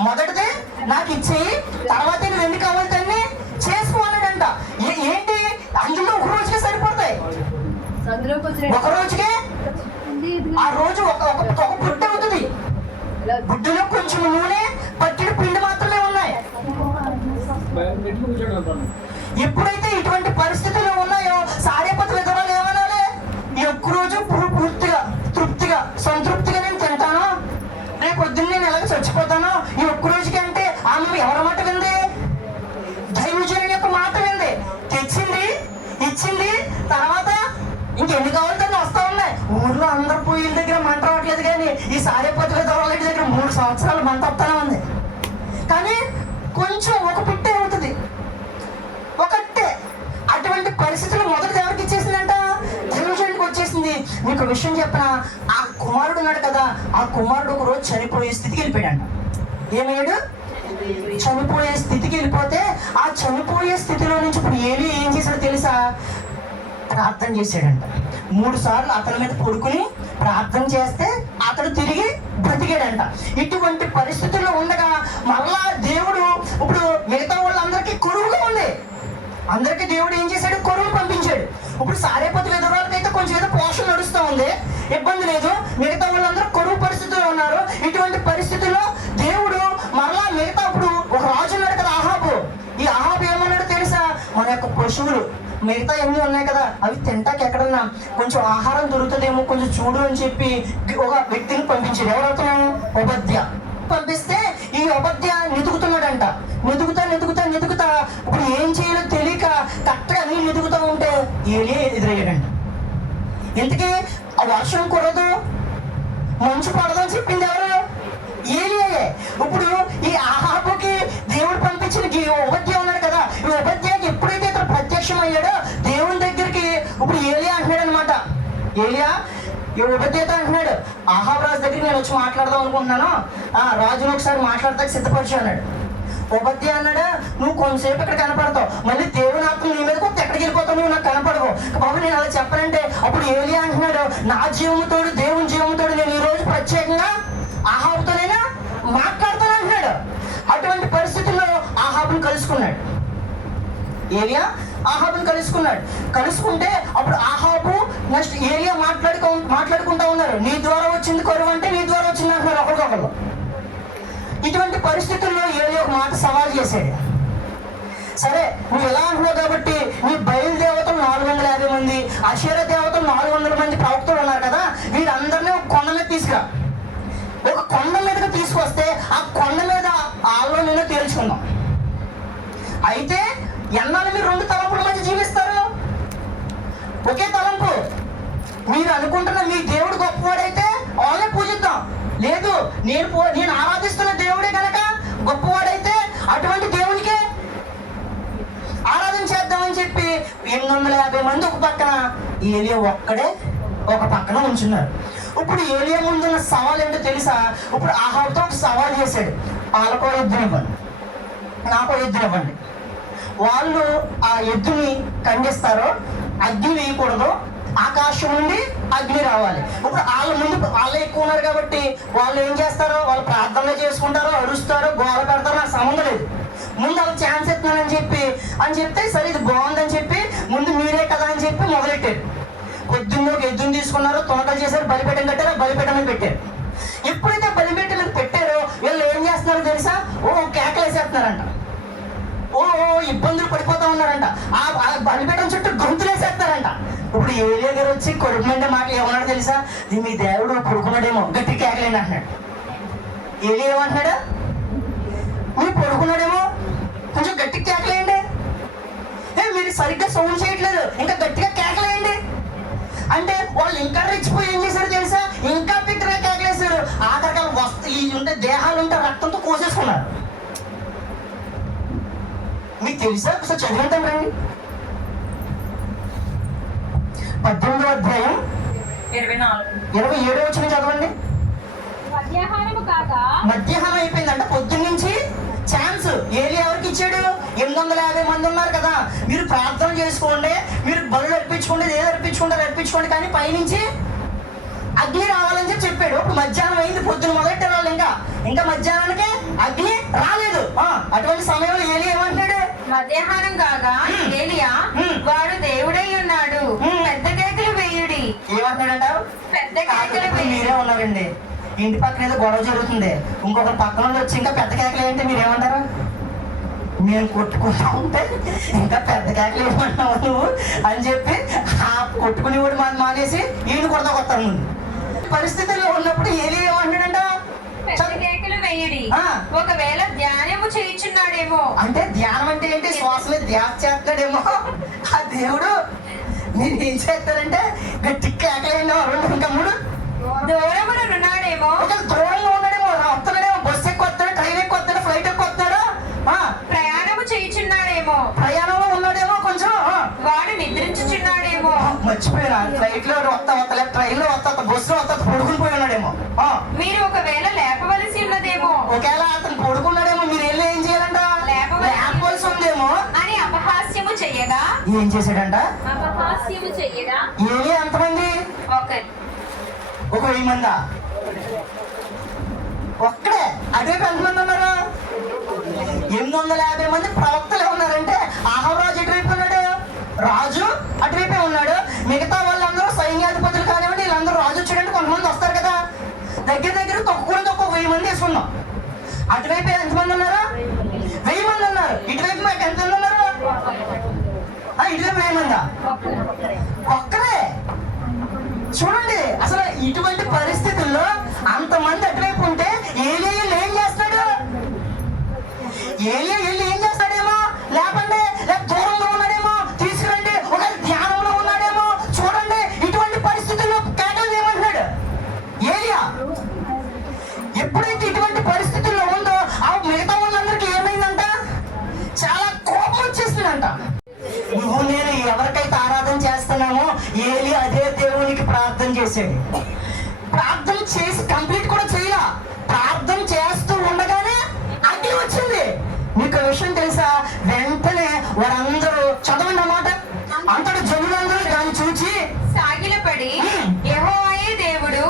మొదటిది నాకు ఇచ్చి తర్వాత నువ్వు ఎన్ని కావాలి తన్ని చేసుకో అన్నాడంట. ఏంటి? అందులో ఒక రోజుకే సరిపోతాయి. ఒక రోజుకే ఆ రోజు ఒక బుడ్డ అవుతుంది. బుడ్డలో కొంచెం నూనె, పట్టిన పిండి మాత్రమే ఉన్నాయి. ఎప్పుడైతే ఇటువంటి పరిస్థితులు ఉన్నాయో సారేపతి విధవరాలు ఏమనాలి? ఈ ఒక్క రోజు పూర్తిగా తృప్తిగా సంతృప్తిగా నేను తింటాను, రేపు పొద్దున్న నేను ఎలాగ చచ్చిపోతాను ఈ ఒక్క రోజుకి అంటే ఆమె ఎవరి మాట వింది? దైవజనుని యొక్క మాట వింది. తెచ్చింది, ఇచ్చింది. తర్వాత ఇంకెన్ని కావాలి తను వస్తా ఉన్నాయి. ఊర్లో అందరు పొయ్యిల దగ్గర మంట రావట్లేదు, కానీ ఈ సారేపతి విధవరాల దగ్గర 3 సంవత్సరాలు మంట వస్తానే ఉంది. కానీ కొంచెం ఒక పిట్టే అవుతుంది, ఒకటే విషయం చెప్పిన, ఆ కుమారుడు ఉన్నాడు కదా, ఆ కుమారుడు ఒక రోజు చనిపోయే స్థితికి వెళ్ళిపోయాడు. ఏమయ్యాడు? చనిపోయే స్థితికి వెళ్ళిపోతే, ఆ చనిపోయే స్థితిలో నుంచి ఇప్పుడు ఏలీ ఏం చేశాడో తెలుసా? ప్రార్థన చేశాడంట. 3 సార్లు అతని మీద పడుకుని ప్రార్థన చేస్తే అతడు తిరిగి బ్రతికాడంట. ఇటువంటి పరిస్థితుల్లో ఉండగా మళ్ళా దేవుడు ఇప్పుడు మిగతా వాళ్ళందరికీ కొరువుగా ఉంది. అందరికీ దేవుడు ఏం చేశాడు? కొరువు పంపించాడు. ఇప్పుడు సారేపతి విధవరాలకి అయితే కొంచెం ఏదో పోషణ నడుస్తూ ఉంది, ఇబ్బంది లేదు. మిగతా వాళ్ళందరూ కొరువు పరిస్థితుల్లో ఉన్నారు. ఇటువంటి పరిస్థితుల్లో దేవుడు మరలా మిగతా ఇప్పుడు ఒక రాజు ఉన్నాడు కదా, అహాబు. ఈ అహాబు ఏమన్నాడు తెలుసా? మన యొక్క పశువులు మిగతా ఎన్ని ఉన్నాయి కదా, అవి తింటాకి ఎక్కడన్నా కొంచెం ఆహారం దొరుకుతుందేమో కొంచెం చూడు అని చెప్పి ఒక వ్యక్తిని పంపించాడు. ఎవరవుతున్నాడు? ఉపధ్య. పంపిస్తే ఈ ఉపధ్య వెతుకుతున్నాడంట. వెతుకుతా ఇప్పుడు ఏం చేయాలో తెలియక కరెక్ట్గా అన్ని వెతుకుతూ ఉంటే ఏలీ ఎదురయ్యాడంట. ఇంతకీ ఆ వర్షం కురదు, మంచు పడదని చెప్పింది ఎవరు? ఏలీయే. ఇప్పుడు ఈ అహాబుకి దేవుడు పంపించిన ఈ ఉపధ్య ఉన్నాడు కదా, ఈ ఉపధ్యకి ఎప్పుడైతే ఇతను ప్రత్యక్షం అయ్యాడో దేవుని దగ్గరికి ఇప్పుడు ఏలియా అంటున్నాడు అనమాట. ఏలియా ఈ ఉపధ్యతో అంటున్నాడు, అహాబ్ రాజు దగ్గరికి నేను వచ్చి మాట్లాడదాం అనుకుంటున్నాను, రాజును ఒకసారి మాట్లాడతాక సిద్ధపరచు అన్నాడు. ఉపధ్య అన్నాడు, నువ్వు కొంతసేపు ఇక్కడ కనపడతావు, మళ్ళీ దేవుని ఆత్మ నీ మీద కొత్త ఎక్కడికి వెళ్ళిపోతావు, నువ్వు నాకు కనపడవు. బాబు నేను అలా చెప్పనంటే అప్పుడు ఏలియా అంటున్నాడు, నా జీవముతోడు దేవుని జీవముతోడు నేను ఈ రోజు ప్రత్యేకంగా అహాబుతోనైనా మాట్లాడతాను అంటున్నాడు. అటువంటి పరిస్థితుల్లో అహాబుని కలుసుకున్నాడు. ఏలియా అహాబుని కలుసుకుంటే అప్పుడు అహాబు నెక్స్ట్ ఏలియా మాట్లాడుకుంటా ఉన్నారు. నీ ద్వారా వచ్చింది కరువు అంటే నీ ద్వారా వచ్చింది అంటున్నారు ఒకరికొకరు. ఇటువంటి పరిస్థితుల్లో ఏలియా ఒక మాట సవాల్ చేశాడు. సరే నువ్వు ఎలా అంటున్నావు కాబట్టి నీ బయలుదేవతలు 450 మంది, అషేర దేవతలు 400 మంది ప్రవక్తలు ఉన్నారు కదా, వీరందరినీ ఒక కొండ మీద తీసుకురా. ఒక కొండ మీదకి తీసుకొస్తే ఆ కొండ మీద ఆల్లో నేను తేల్చుకుందాం. అయితే ఎన్నాళ్ళు మీరు 2 తలంపుల మధ్య జీవిస్తారు? ఒకే తలంపు. మీరు అనుకుంటున్న మీ దేవుడు గొప్పవాడైతే వాళ్ళే పూజిద్దాం. లేదు నేను ఆరాధిస్తున్న దేవుడే కనుక గొప్పవాడైతే అటువంటి దేవునికే ఆరాధన చేద్దామని చెప్పి 850 మంది ఒక పక్కన, ఏలియా ఒక్కడే ఒక పక్కన ఉంచున్నారు. ఇప్పుడు ఏలియా ముందున్న సవాల్ ఏంటో తెలుసా? ఇప్పుడు అహాబుతో ఒక సవాల్ చేశాడు, వాళ్ళకో ఎద్దునివ్వండి, నాకో ఎద్దునివ్వండి. వాళ్ళు ఆ ఎద్దుని ఖండిస్తారో, అగ్ని వేయకూడదు, ఆకాశం నుండి అగ్ని రావాలి. ఇప్పుడు వాళ్ళ ముందు వాళ్ళే ఎక్కువ ఉన్నారు కాబట్టి వాళ్ళు ఏం చేస్తారో, వాళ్ళు ప్రార్థనలు చేసుకుంటారో, అరుస్తారో, గోల పెడతారో, నాకు సంబంధం లేదు. ముందు వాళ్ళకి ఛాన్స్ ఇస్తున్నానని చెప్తే సరే ఇది బాగుందని చెప్పి ముందు మీరే కదా అని చెప్పి మొదలెట్టారు. పొద్దున్న ఒక ఎద్దుని తీసుకున్నారు, తొనకలు చేశారు, బలిపీఠం కట్టారు, బలిపీఠం మీద పెట్టారు. ఎప్పుడైతే బలిపీఠం మీద పెట్టారో వీళ్ళు ఏం చేస్తున్నారో తెలుసా? కేకలేసేస్తున్నారంట, ఇబ్బందులు పడిపోతా ఉన్నారంట, ఆ బలిపీఠం చుట్టూ గొంతులేసేస్తారంట. ఇప్పుడు ఏలియా గారు వచ్చి కొడుకుమంటే మాట ఏమన్నాడు తెలుసా? మీ దేవుడు పడుకున్నాడేమో, గట్టి కేకలేండి అంటున్నాడు. ఏలియా ఏమంటున్నాడు? మీరు పడుకున్నాడేమో, కొంచెం గట్టి కేకలేయండి. మీరు సరిగ్గా సౌండ్ చేయట్లేదు, ఇంకా గట్టిగా కేకలేయండి అంటే వాళ్ళు ఇంకా రెచ్చిపోయి ఏం చేశారు తెలుసా? ఇంకా బిగ్గరగా కేకలేశారు. ఆఖరికాలు ఈ ఉంటే దేహాలు ఉంటే రక్తంతో కోసేసుకున్నారు. మీకు తెలుసా? ఒకసారి చదివేద్దాం రండి. 18వ అధ్యాయం 27వ వచనం చదవండి. మధ్యాహ్నం అయిపోయిందంట. పొద్దున్న నుంచి ఛాన్స్ ఏలి ఎవరికి ఇచ్చాడు? 850 మంది ఉన్నారు కదా, మీరు ప్రార్థన చేసుకోండి, మీరు బలులు అర్పించుకోండి, ఏది అర్పించుకోండి, కానీ పైనుంచి అగ్ని రావాలని చెప్పాడు. ఇప్పుడు మధ్యాహ్నం అయింది, పొద్దున్న మొదలెట్టారు వాళ్ళు, ఇంకా మధ్యాహ్నానికి అగ్ని రాలేదు. అటువంటి సమయంలో ఏలి ఏమంటాడు? మధ్యాహ్నం కాగా ఏలియా వాడు దేవుడై ఉన్నాడు, పెద్ద కేకలు వేయుడి. ఏమంటాడంట? పెద్ద కేకలు వేయుడి. మీరే ఉన్నారండి, ఇంటి పక్కన ఏదో గొడవ జరుగుతుంది, ఇంకొక పక్కన వచ్చి ఇంకా పెద్ద కేకలు ఏంటి మీరేమంటారా? మేము కొట్టుకుంటా ఉంటే ఇంకా పెద్ద కేకలు ఏమంటున్నావు నువ్వు అని చెప్పి ఆ కొట్టుకుని కూడా మానేసి ఈయన కొడతా కొత్తారు. ముందు పరిస్థితుల్లో ఉన్నప్పుడు ఏలి ఏమంటాడంట? పెద్ద కేకలు వేయుడి. ఒకవేళ ధ్యానము చేయించున్నాడేమో. అంటే ధ్యానం అంటే ఏంటి? శ్వాస మీద ధ్యాస చేస్తాడేమో ఆ దేవుడు. మీరు ఏం చేస్తారంటే గట్టి కేకలేండి, 2 ఇంకా 3 దూరమున ఉన్నాడేమో. దూరంగా ఉన్నాడేమో, వస్తున్నాడేమో, బస్సు ఎక్కువ వస్తాడు, ట్రైన్ ఎక్కువ వస్తాడు, ఫ్లైట్ ఎక్కువ వస్తాడు, ప్రయాణము చేయించున్నాడేమో, ప్రయాణంలో ఉన్నాడేమో, కొంచెం వాడు నిద్రించుచున్నాడేమో. మర్చిపోయినా ఫ్లైట్ లో వస్తా వస్తా ట్రైన్ లో వస్తా బస్సులో వస్తా పడుకుని పోయి ఉన్నాడేమో. మీరు ఒకవేళ లేపవలసి ఉన్నదేమో ఒకవేళ అతను పడుకున్నాడేమో, మీరు వెళ్ళి ఏం చేయాలంట? లేపవలసి ఉందేమో అని అపహాస్యము చెయ్యగా. ఏం చేశాడంట? అపహాస్యము చెయ్యగా. ఏమి ఎంతమంది? ఒక 1000 మందా? ఒక్కడే. అటువైపు ఎంతమంది ఉన్నారు? 850 మంది ప్రవక్తలే ఉన్నారంటే ఆహారాజు ఎటువైపు ఉన్నాడు? రాజు అటువైపే ఉన్నాడు. మిగతా వాళ్ళందరూ సైన్యాధిపతులు కానివ్వండి, వీళ్ళందరూ రాజు వచ్చాడంటే కొంతమంది వస్తారు కదా. దగ్గర తక్కువ 1000 మంది వేసుకున్నాం. అటువైపు ఎంతమంది ఉన్నారు? 1000 మంది ఉన్నారు. ఇటువైపు మాకు ఎంతమంది ఉన్నారు? ఇటువైపు 1000 మందా? ఒక్కడే. చూడండి, అసలు ఇటువంటి పరిస్థితుల్లో అంతమంది అటువైపు ఉంటే ఏలియా ఏం చేస్తాడు? ఏలియా వెళ్ళి ఏం చేస్తాడేమో? లేకపోతే దూరంలో ఉన్నాడేమో, తీసుకురండి. ఒక ధ్యానంలో ఉన్నాడేమో. చూడండి, ఇటువంటి పరిస్థితుల్లో కేకలు ఏమంటున్నాడు ఏలియా. ఎప్పుడైతే ఇటువంటి పరిస్థితుల్లో ఉందో ఆ మిగతా వాళ్ళందరికీ ఏమైందంట? చాలా కోపం వచ్చేసిందంట. నువ్వు నేను ఎవరికైతే ఆరాధన చేస్తున్నామో ఏలియా అదే దేవునికి ప్రార్థన చేశాడు. ప్రార్థన చేసి కంప్లీట్ కూడా చేయాల. ప్రార్థన చేస్తూ ఉండగానే అగ్ని వచ్చింది. మీకు విషయం తెలుసా? వెంటనే వారందరూ చదవండి అన్నమాట. అంతటి జనులందరూ దాన్ని చూచి సాగిలపడి యెహోవాయే దేవుడు,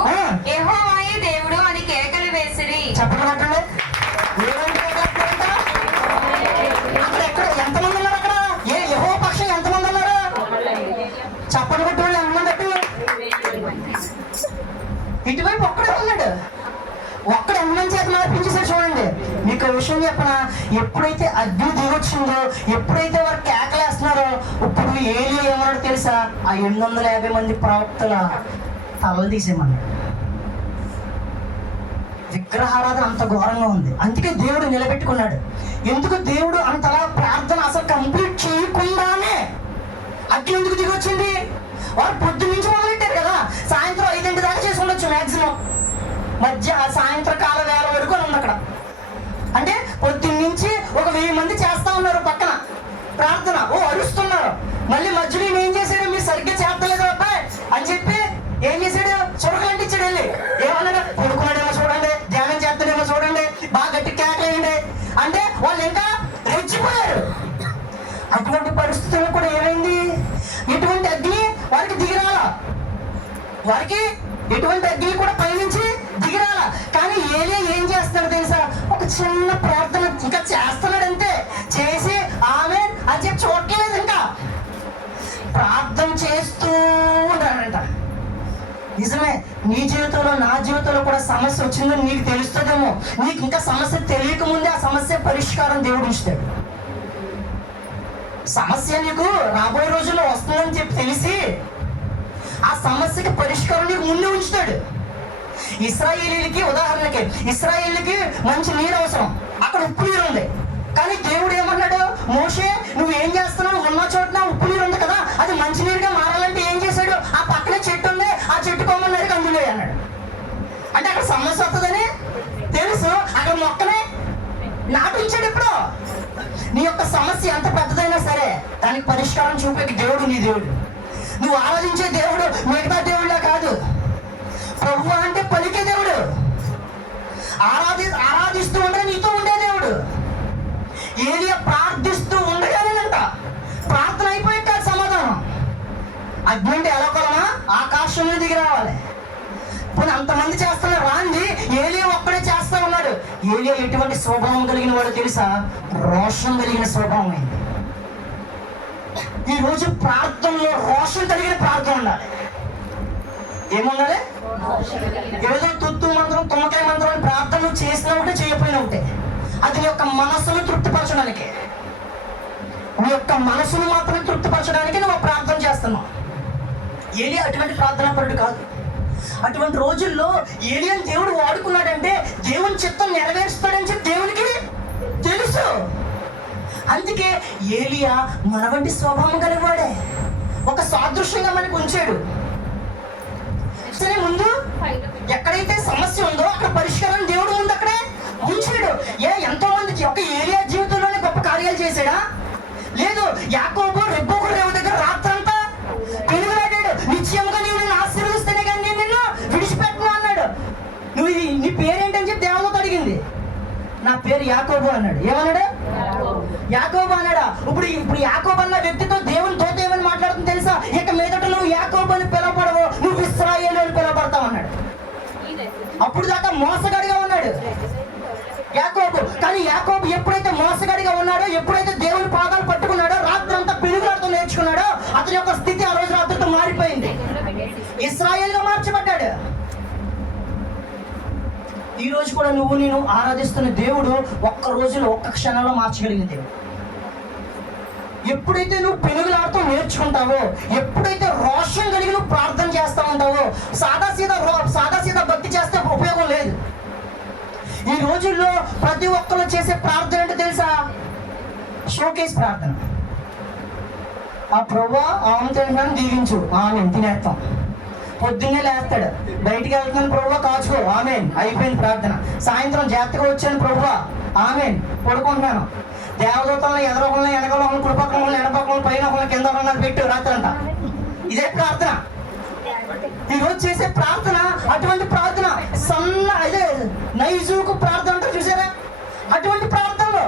యెహోవాయే దేవుడు అని కేకలు వేసిరి. చెప్పటండి. అక్కడ ఎక్కడ ఎంతమంది ఉన్నారు? అక్కడ యెహోవా పక్షం ఎంతమంది ఉన్నారు? చప్పటి కొట్టి వాళ్ళు ఎంతమంది? ఇటువైపు ఒక్కడే ఉన్నాడు. ఒక్కడ ఎంతమంది చేత నడిపించేసాడు. చూడండి, మీకు విషయం చెప్పనా? ఎప్పుడైతే అగ్ని దిగొచ్చిందో, ఎప్పుడైతే వారు కేకలేస్తున్నారో, ఇప్పుడు ఏలియా ఏమన్నాడు తెలుసా? ఆ 850 మంది ప్రవక్తల తలలు తీసేయమన్నాడు. విగ్రహారాధన అంత ఘోరంగా ఉంది. అందుకే దేవుడు నిలబెట్టుకున్నాడు. ఎందుకు దేవుడు అంతలా ప్రార్థన అసలు కంప్లీట్ చేయకుండానే అగ్ని ఎందుకు దిగొచ్చింది? వారు పొద్దు నుంచి మొదలెట్టారు కదా, సాయంత్రం 5 దాకా చేసి ఉండొచ్చు మాక్సిమం. సాయంత్రకాల వేళ వరకు ఉంది అక్కడ. అంటే పొద్దున్న నుంచి ఒక 1000 మంది చేస్తా ఉన్నారు పక్కన ప్రార్థన. అరుస్తున్నారు. మళ్ళీ మధ్యలో ఏం చేశాడు? మీరు సరిగ్గా చేస్తలేదు అబ్బాయి అని చెప్పి ఏం చేశాడు? చురకలు అంటించాడు. వెళ్ళి ఏమన్నాడు? పడుకున్నాడేమో చూడండి, ధ్యానం చేస్తాడేమో చూడండి, బాగా గట్టి కేకలేయండి అంటే వాళ్ళు ఇంకా రెచ్చిపోయారు. అటువంటి పరిస్థితుల్లో కూడా ఏమైంది? ఎటువంటి అగ్ని వారికి దిగిరాల. వారికి ఎటువంటి అగ్ని కూడా పైనుంచి దిగిరాల. కానీ ఏలియా ఏం చేస్తున్నాడు తెలుసా? ఒక చిన్న ప్రార్థన ఇంకా చేస్తున్నాడంతే. చేసి ఆమెన్ అని చెప్పి చూడలేదు, ఇంకా ప్రార్థన చేస్తూ ఉంటాడంట. నిజమే, నీ జీవితంలో నా జీవితంలో కూడా సమస్య వచ్చిందని నీకు తెలుస్తుందేమో. నీకు ఇంకా సమస్య తెలియక ముందే ఆ సమస్య పరిష్కారం దేవుడు ఇస్తాడు. సమస్య నీకు రాబోయే రోజుల్లో వస్తుందని చెప్పి తెలిసి ఆ సమస్యకి పరిష్కారం నీకు ముందే ఉంచుతాడు. ఇశ్రాయేలీలకి ఉదాహరణకి, ఇశ్రాయేలీలకి మంచి నీరు అవసరం. అక్కడ ఉప్పు నీరు ఉంది. కానీ దేవుడు ఏమన్నాడు? మోషే నువ్వు ఏం చేస్తున్నావు? ఉన్న చోటున ఉప్పు నీరు ఉంది కదా, అది మంచి నీరుగా మారాలంటే ఏం చేశాడు? ఆ పక్కనే చెట్టు ఉంది, ఆ చెట్టు కొమ్మన్నాడు అందులో అన్నాడు. అంటే అక్కడ సమస్య వస్తుందని తెలుసు, అక్కడ మొక్కనే నాటించాడు. ఎప్పుడు నీ యొక్క సమస్య ఎంత పెద్దదైనా సరే దానికి పరిష్కారం చూపే దేవుడు నీ దేవుడు. నువ్వు ఆరాధించే దేవుడు మిగతా దేవుళ్ళ కాదు. ప్రభువు అంటే పలికే దేవుడు. ఆరాధిస్తూ ఉండే నీతో ఉండే దేవుడు. ఏలియా ప్రార్థిస్తూ ఉండగానేనంట ప్రార్థన అయిపోయి కాదు సమాధానం. అగ్ని అంటే ఎలా కొలమా? ఆకాశంలో దిగి రావాలి. పోనీ అంతమంది చేస్తున్నారు రాంది, ఏలియా ఒక్కడే చేస్తా ఉన్నాడు. ఏలియా ఎటువంటి స్వభావం కలిగిన వాడు తెలుసా? రోషం కలిగిన స్వభావం అయింది. ఈ రోజు ప్రార్థనలో రోషం కలిగిన ప్రార్థన ఉండాలి. ఏముండాలి? ఏదో తుత్తు మంత్రం, తుమ్మకాయ మంత్రం ప్రార్థన చేసినా ఉంటే చేయకపోయినా ఉంటే అది నీ యొక్క మనస్సును తృప్తిపరచడానికి, నీ యొక్క మనసును మాత్రం తృప్తిపరచడానికి నువ్వు ప్రార్థన చేస్తున్నావు. ఏలియా అటువంటి ప్రార్థనా పరుడు కాదు. అటువంటి రోజుల్లో ఏలియాని దేవుడు వాడుకున్నాడంటే దేవుని చిత్తం నెరవేరుస్తాడని చెప్పి దేవునికి తెలుసు. అందుకే ఏలియా మన వంటి స్వభావం కలిగివాడే. ఒక సాదృశ్యంగా మనకు ఉంచాడు. సరే, ముందు ఎక్కడైతే సమస్య ఉందో అక్కడ పరిష్కారం దేవుడు ముందు అక్కడే ఉంచాడు. ఎంతో మందికి ఒక ఏలియా జీవితంలోనే గొప్ప కార్యాలు చేశాడా? లేదు. యాకోబు రెబ్బోకు రేవు దగ్గర రాత్రంతా పెనుగులాడాడు. నా పేరు యాకోబు అన్నాడు. ఏమన్నాడు? యాకోబు అన్నాడా? ఇప్పుడు యాకోబు అన్న వ్యక్తితో దేవుని దూత ఏమని మాట్లాడుతుంది తెలుసా? ఇక మీదట నువ్వు యాకోబు అని పిలవబడవు, నువ్వు ఇశ్రాయేలు అని పిలవబడతావు అన్నాడు. అప్పుడు దాకా మోసగాడిగా ఉన్నాడు యాకోబు. కానీ యాకోబు ఎప్పుడైతే మోసగాడిగా ఉన్నాడో, ఎప్పుడైతే దేవుని పాదాలు పట్టుకున్నాడో, రాత్రి అంతా పెనుగులాడుతూ నేర్చుకున్నాడో, అతని యొక్క స్థితి ఆ రోజు రాత్రితో మారిపోయింది. ఇశ్రాయేలుగా మార్చబడ్డాడు. ఈ రోజు కూడా నువ్వు నేను ఆరాధిస్తున్న దేవుడు ఒక్క రోజులో ఒక్క క్షణంలో మార్చగలిగిన దేవుడు. ఎప్పుడైతే నువ్వు పెనుగులాడుతూ నేర్చుకుంటావో, ఎప్పుడైతే రోషం కలిగి నువ్వు ప్రార్థన చేస్తూ ఉంటావో, సాదాసీదా భక్తి చేస్తే ఉపయోగం లేదు. ఈ రోజుల్లో ప్రతి ఒక్కరు చేసే ప్రార్థన అంటే తెలుసా? షోకేస్ ప్రార్థన. ఆ ప్రభువా ఆమె తింటాను దీవించు, ఆమె తినేస్తాం. పొద్దున్నే లేస్తాడు, బయటికి వెళ్తున్నాను ప్రభువా కాచుకో, ఆమెన్, అయిపోయింది ప్రార్థన. సాయంత్రం జాగ్రత్తగా వచ్చాను ప్రభువా, ఆమెన్, పడుకుంటున్నాను. దేవదూతంలో ఎదరొకళ్ళు వెనకలో కుడిపక్కన ఎడపక్కల పైన ఒకళ్ళు కింద ఉన్నారు పెట్టు రాత్రి అంతా. ఇదే ప్రార్థన. ఈరోజు చేసే ప్రార్థన అటువంటి ప్రార్థన. అదే నైజుకు ప్రార్థన అంటే చూసారా? అటువంటి ప్రార్థనలో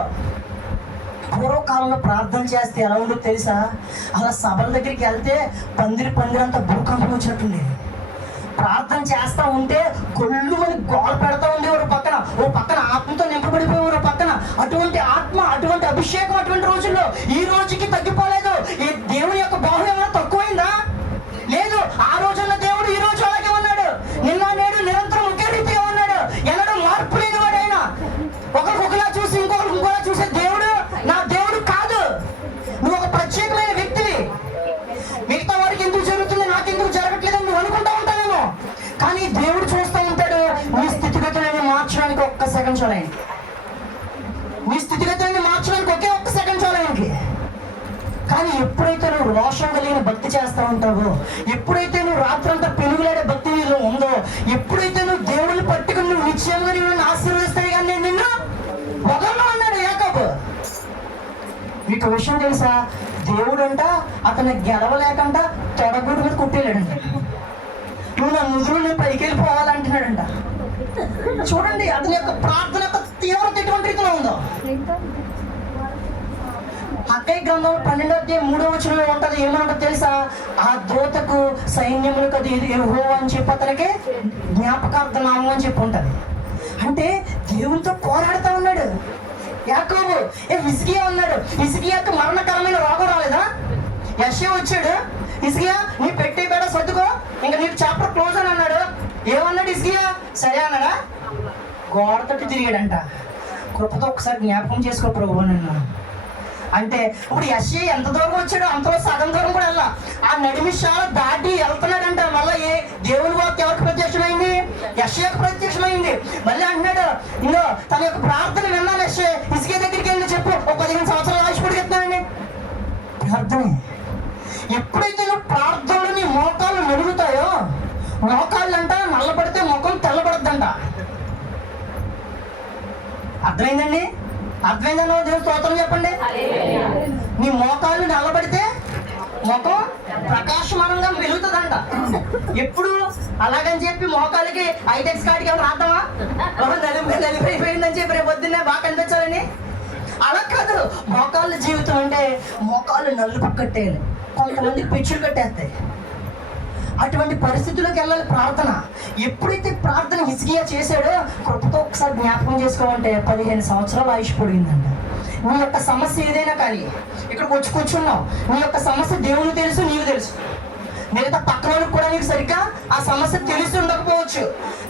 పూర్వకాలంలో ప్రార్థన చేస్తే ఎలా ఉందో తెలుసా? అలా సభల దగ్గరికి వెళ్తే పందిరంతా భూకంపం వచ్చినట్టుండే. ప్రార్థన చేస్తూ ఉంటే కొళ్ళు మంది గోల పెడతా ఉండే ఓ పక్కన ఆత్మతో నింపబడిపోయేవారు పక్కన. అటువంటి ఆత్మ, అటువంటి అభిషేకం అటువంటి రోజుల్లో ఈ రోజుకి తగ్గిపోలేదు. ఈ దేవుని యొక్క బాహుళ్యం ఏమైనా తక్కువైందా? లేదు. ఆ రోజున్న దేవుడు ఈ రోజు అలాగే ఉన్నాడు. నిన్న నేడు నిరంతరం ఒకే రీతిగా ఉన్నాడు. ఎన్నడూ మార్పు లేని వాడు ఆయన. ఒకరికొకలా చూసి ఇంకోలా చూసే దేవుడు నా దేవుడు కాదు. నువ్వు ఒక ప్రత్యేకమైన వ్యక్తివి. మిగతా వారికి ఎందుకు జరుగుతుంది, నాకెందుకు జరగట్లేదని నువ్వు అనుకుంటా ఉంటావేమో. కానీ దేవుడు చూస్తూ ఉంటాడు నీ స్థితిగతులను మార్చడానికి ఒక్క సెకండ్ చాలండి. నీ స్థితిగతులను మార్చడానికి ఒకే ఒక్క సెకండ్ చాలండి. కానీ ఎప్పుడైతే నువ్వు రోషం కలిగిన భక్తి చేస్తూ ఉంటావో, ఎప్పుడైతే నువ్వు రాత్రంతా పెనుగులాడే భక్తి నీలో ఉందో, ఎప్పుడైతే నువ్వు దేవుడిని పట్టుకుని నువ్వు నిశ్చయంగా నువ్వు ఆశీర్వదిస్తాయి కానీ నేను నిన్ను వదలను అన్నాడు యాకోబు. మీకు విషయం తెలుసా? దేవుడంట అతన్ని గెలవలేకంట తొడగూడు మీద కుట్టేలాడంట. నువ్వు నా ముదురు నేను పైకి వెళ్ళిపోవాలంటున్నాడంట. చూడండి అతని యొక్క ప్రార్థన యొక్క తీవ్రత ఎటువంటి రీతిలో ఉందో. హగ్గయి గ్రంథం 12:3 ఉంటది. ఏమన్నా తెలుసా? ఆ దూతకు సైన్యములకు అది యెహోవా అని చెప్పి అతనికి జ్ఞాపకార్థ నామం అని చెప్పి ఉంటది. అంటే దేవునితో పోరాడుతూ ఉన్నాడు యాకోబు. హిజ్కియా ఉన్నాడు. హిజ్కియాకు మరణకరమైన రోగం రాలేదా? యెషయా వచ్చాడు, హిజ్కియా నీ పెట్టి బేడ సర్దుకో, ఇంకా నీకు చాప్టర్ క్లోజ్ అని అన్నాడు. ఏమన్నాడు హిజ్కియా? సరే అన్నాడా? గోడ తట్టు తిరిగాడంట. కృపతో ఒకసారి జ్ఞాపకం చేసుకో ప్రభు నన్ను అంటే. ఇప్పుడు యెషయా ఎంత దూరం వచ్చాడో అంతలో సగం దూరం కూడా వెళ్ళా. ఆ నడిమిషాల దాటి వెళ్తున్నాడంట. మళ్ళీ దేవుని వాక్కు ఎవరికి ప్రత్యక్షమైంది? యెషయాకు ప్రత్యక్షమైంది. మళ్ళీ అంటున్నాడు, ఇంకో తన యొక్క ప్రార్థన విన్నాను యెషయా, హిజ్కియా దగ్గరికి వెళ్ళి చెప్పు, ఒక 15 సంవత్సరాలు ఆశపడి చెప్తానండి. ప్రార్థనే. ఎప్పుడైతే నువ్వు ప్రార్థనలు నీ మోకాళ్ళు నడుగుతాయో, మోకాళ్ళు అంట నల్లబడితే ముఖం తెల్లబడద్దంట. అర్థమైందండి? అర్థమైందన్న దేవుడు స్తోత్రం చెప్పండి. నీ మోకాళ్ళు నల్లబడితే ముఖం ప్రకాశమానంగా వెలుగుతుందంట. ఎప్పుడు అలాగని చెప్పి మోకాళ్ళకి ఐటెక్స్ కార్డుకి ఏమైనా రాద్దామా? నలిపోయిందని చెప్పి రేపు పొద్దున్నే బాగా కనిపించాలని అలా కాదు. మోకాళ్ళ జీవితం అంటే మోకాళ్ళు నల్లు కట్టేయాలి, కొంతమందికి పెచ్చులు కట్టేస్తాయి. అటువంటి పరిస్థితుల్లోకి వెళ్ళాలి ప్రార్థన. ఎప్పుడైతే ప్రార్థన హిజ్కియా చేశాడో, కృపతో ఒకసారి జ్ఞాపకం చేసుకోమంటే 15 సంవత్సరాలు ఆయుష్ పొడిగిందంట. నీ యొక్క సమస్య ఏదైనా కానీ ఇక్కడికి వచ్చి కూర్చున్నావు, నీ యొక్క సమస్య దేవుని తెలుసు, నీకు తెలుసు. మిగతా పక్కన వాళ్ళకి కూడా నీకు సరిగ్గా ఆ సమస్య తెలిసి ఉండకపోవచ్చు.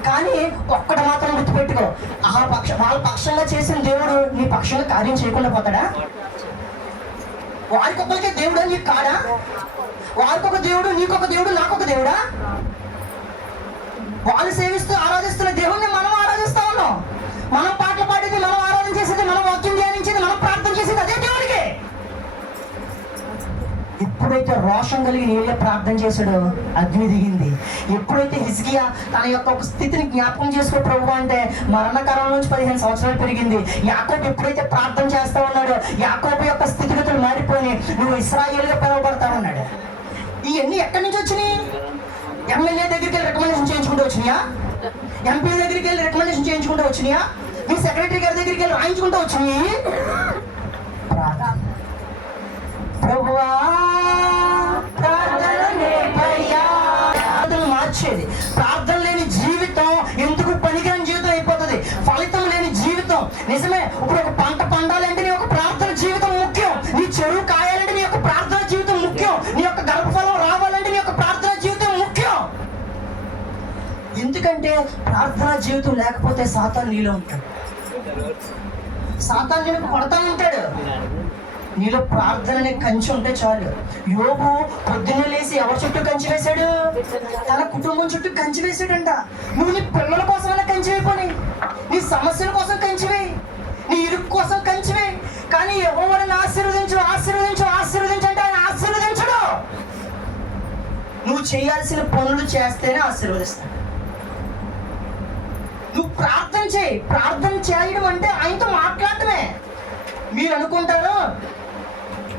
కానీ ఒక్కటి మాత్రం గుర్తుపెట్టుకో, వాళ్ళ పక్షంగా చేసిన దేవుడు నీ పక్షంగా కార్యం చేయకుండా పోతాడా? వారికొక్కరికే దేవుడు అని నీకు కాడా? వారికొక దేవుడు, నీకొక దేవుడు, నాకొక దేవుడా? వాళ్ళు సేవిస్తూ ఆరాధిస్తున్న దేవుడిని మనం ఆరాధిస్తా ఉన్నాం. మనం పాటలు పాడేది, మనం ఆరాధన చేసేది, మనం వాక్యం ధ్యానించేది, మనం ప్రార్థన చేసేది అదే దేవుడికి. ఎప్పుడైతే రోషం కలిగి ఏలియా ప్రార్థన చేశాడో అగ్ని దిగింది. ఎప్పుడైతే హిజ్కియా తన యొక్క ఒక స్థితిని జ్ఞాపకం చేసుకో ప్రభు అంటే మరణకాలం నుంచి 15 సంవత్సరాలు పెరిగింది. యాకోబు ఎప్పుడైతే ప్రార్థన చేస్తా ఉన్నాడో, యాకోబు యొక్క స్థితిగతులు మారిపోయి నువ్వు ఇశ్రాయేలుగా పిలువబడతా ఉన్నాడు. ఇవన్నీ ఎక్కడి నుంచి వచ్చినాయి? ఎమ్మెల్యే దగ్గరికి వెళ్ళి రికమెండేషన్ చేయించుకుంటూ వచ్చినాయా? ఎంపీ దగ్గరికి వెళ్ళి రికమెండేషన్ చేయించుకుంటూ వచ్చినాయా? మీ సెక్రటరీ గారి దగ్గరికి వెళ్ళి రాయించుకుంటూ వచ్చి ప్రార్థన. ప్రభువా ప్రార్థన నేర్పయ్యా. ప్రార్థనలు మార్చేది. ప్రార్థన లేని జీవితం ఎందుకు పనికిరాని జీవితం అయిపోతుంది. ఫలితం లేని జీవితం. నిజమే, ఇప్పుడు ఒక పంట పండాలంటే నీ యొక్క ప్రార్థన జీవితం ముఖ్యం. నీ చెరువు కాయాలంటే నీ యొక్క ప్రార్థన జీవితం ముఖ్యం. నీ యొక్క గర్భఫలం రావాలంటే నీ యొక్క ప్రార్థన జీవితం ముఖ్యం. ఎందుకంటే ప్రార్థనా జీవితం లేకపోతే సాతాను నీలో ఉంటాడు. సాతాను నేను కొడతా ఉంటాడు. నీలో ప్రార్థన అనే కంచి ఉంటే చాలు. యోబు పొద్దున్నే లేసి ఎవరి చుట్టూ కంచి వేశాడు? తన కుటుంబం చుట్టూ కంచి వేశాడంట. నువ్వు నీ పిల్లల కోసమైనా కంచి వేయపోని, నీ సమస్యల కోసం కంచివేయి, నీ ఇరుకు కోసం కంచివేయి. కానీ యెహోవాను ఆశీర్వదించు ఆశీర్వదించు ఆశీర్వదించు అంటే ఆయన ఆశీర్వదించడు. నువ్వు చేయాల్సిన పనులు చేస్తేనే ఆశీర్వదిస్తాడు. నువ్వు ప్రార్థన చేయి. ప్రార్థన చేయడం అంటే ఆయనతో మాట్లాడటమే. మీరు అనుకుంటారు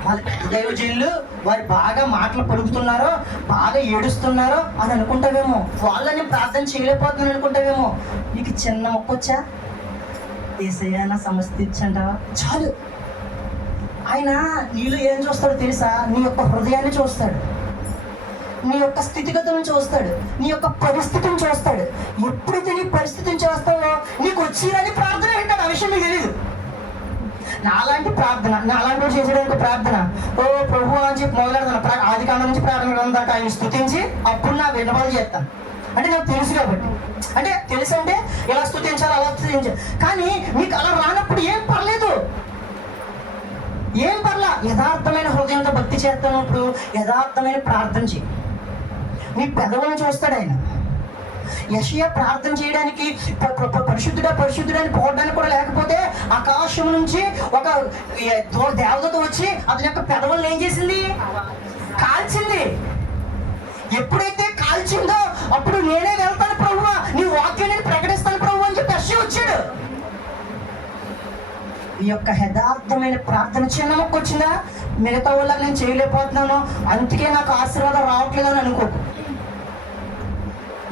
వాళ్ళ పెద్ద దైవజనులు వారు బాగా మాటలు పలుకుతున్నారో, బాగా ఏడుస్తున్నారో అని అనుకుంటావేమో. వాళ్ళని ప్రార్థన చేయలేకపోతున్నాను అనుకుంటావేమో. నీకు చిన్న మొక్కొచ్చా? ఏసయ్యా నా సమస్య ఇచ్చంటావా? చాలు. ఆయన నీళ్ళు ఏం చూస్తాడో తెలుసా? నీ యొక్క హృదయాన్ని చూస్తాడు, నీ యొక్క స్థితిగతులను చూస్తాడు, నీ యొక్క పరిస్థితిని చూస్తాడు. ఎప్పుడైతే నీ పరిస్థితిని చూస్తావో నీకు వచ్చిరని ప్రార్థన వింటాడు. ఆ విషయం నీకు తెలియదు. నాలాంటి ప్రార్థన, నాలాంటి వాడు చేసేదానికి ప్రార్థన ఓ ప్రభు అని చెప్పి మొదలెడతాను. ఆది కాండం నుంచి ప్రార్థన దాకా ఆయన స్తుతించి అప్పుడు నా విన్నపాలు చేస్తాను. అంటే నాకు తెలుసు కాబట్టి. అంటే తెలుసు అంటే ఇలా స్తుతించాలి, అలా స్తుతించాలి. కానీ మీకు అలా రానప్పుడు ఏం పర్లేదు, ఏం పర్లా. యథార్థమైన హృదయంతో భక్తి చేస్తున్నప్పుడు యథార్థమైన ప్రార్థన చేయి. నీ పెదవులను చూస్తాడు ఆయన. యెషయా ప్రార్థన చేయడానికి పరిశుద్ధుడా పరిశుద్ధుడా అని పోవడానికి కూడా లేకపోతే ఆకాశం నుంచి ఒక దేవదూత వచ్చి అతని యొక్క పెదవులను ఏం చేసింది? కాల్చింది. ఎప్పుడైతే కాల్చిందో అప్పుడు నేనే వెళ్తాను ప్రభువా, నీ వాక్యం నేను ప్రకటిస్తాను ప్రభు అని చెప్పి యెషయా వచ్చాడు. ఈ యొక్క యథార్థమైన ప్రార్థన. చిన్న మొక్క వచ్చిందా? మిగతా వాళ్ళకి నేను చేయలేకపోతున్నాను అందుకే నాకు ఆశీర్వాదం రావట్లేదు అని అనుకోకు.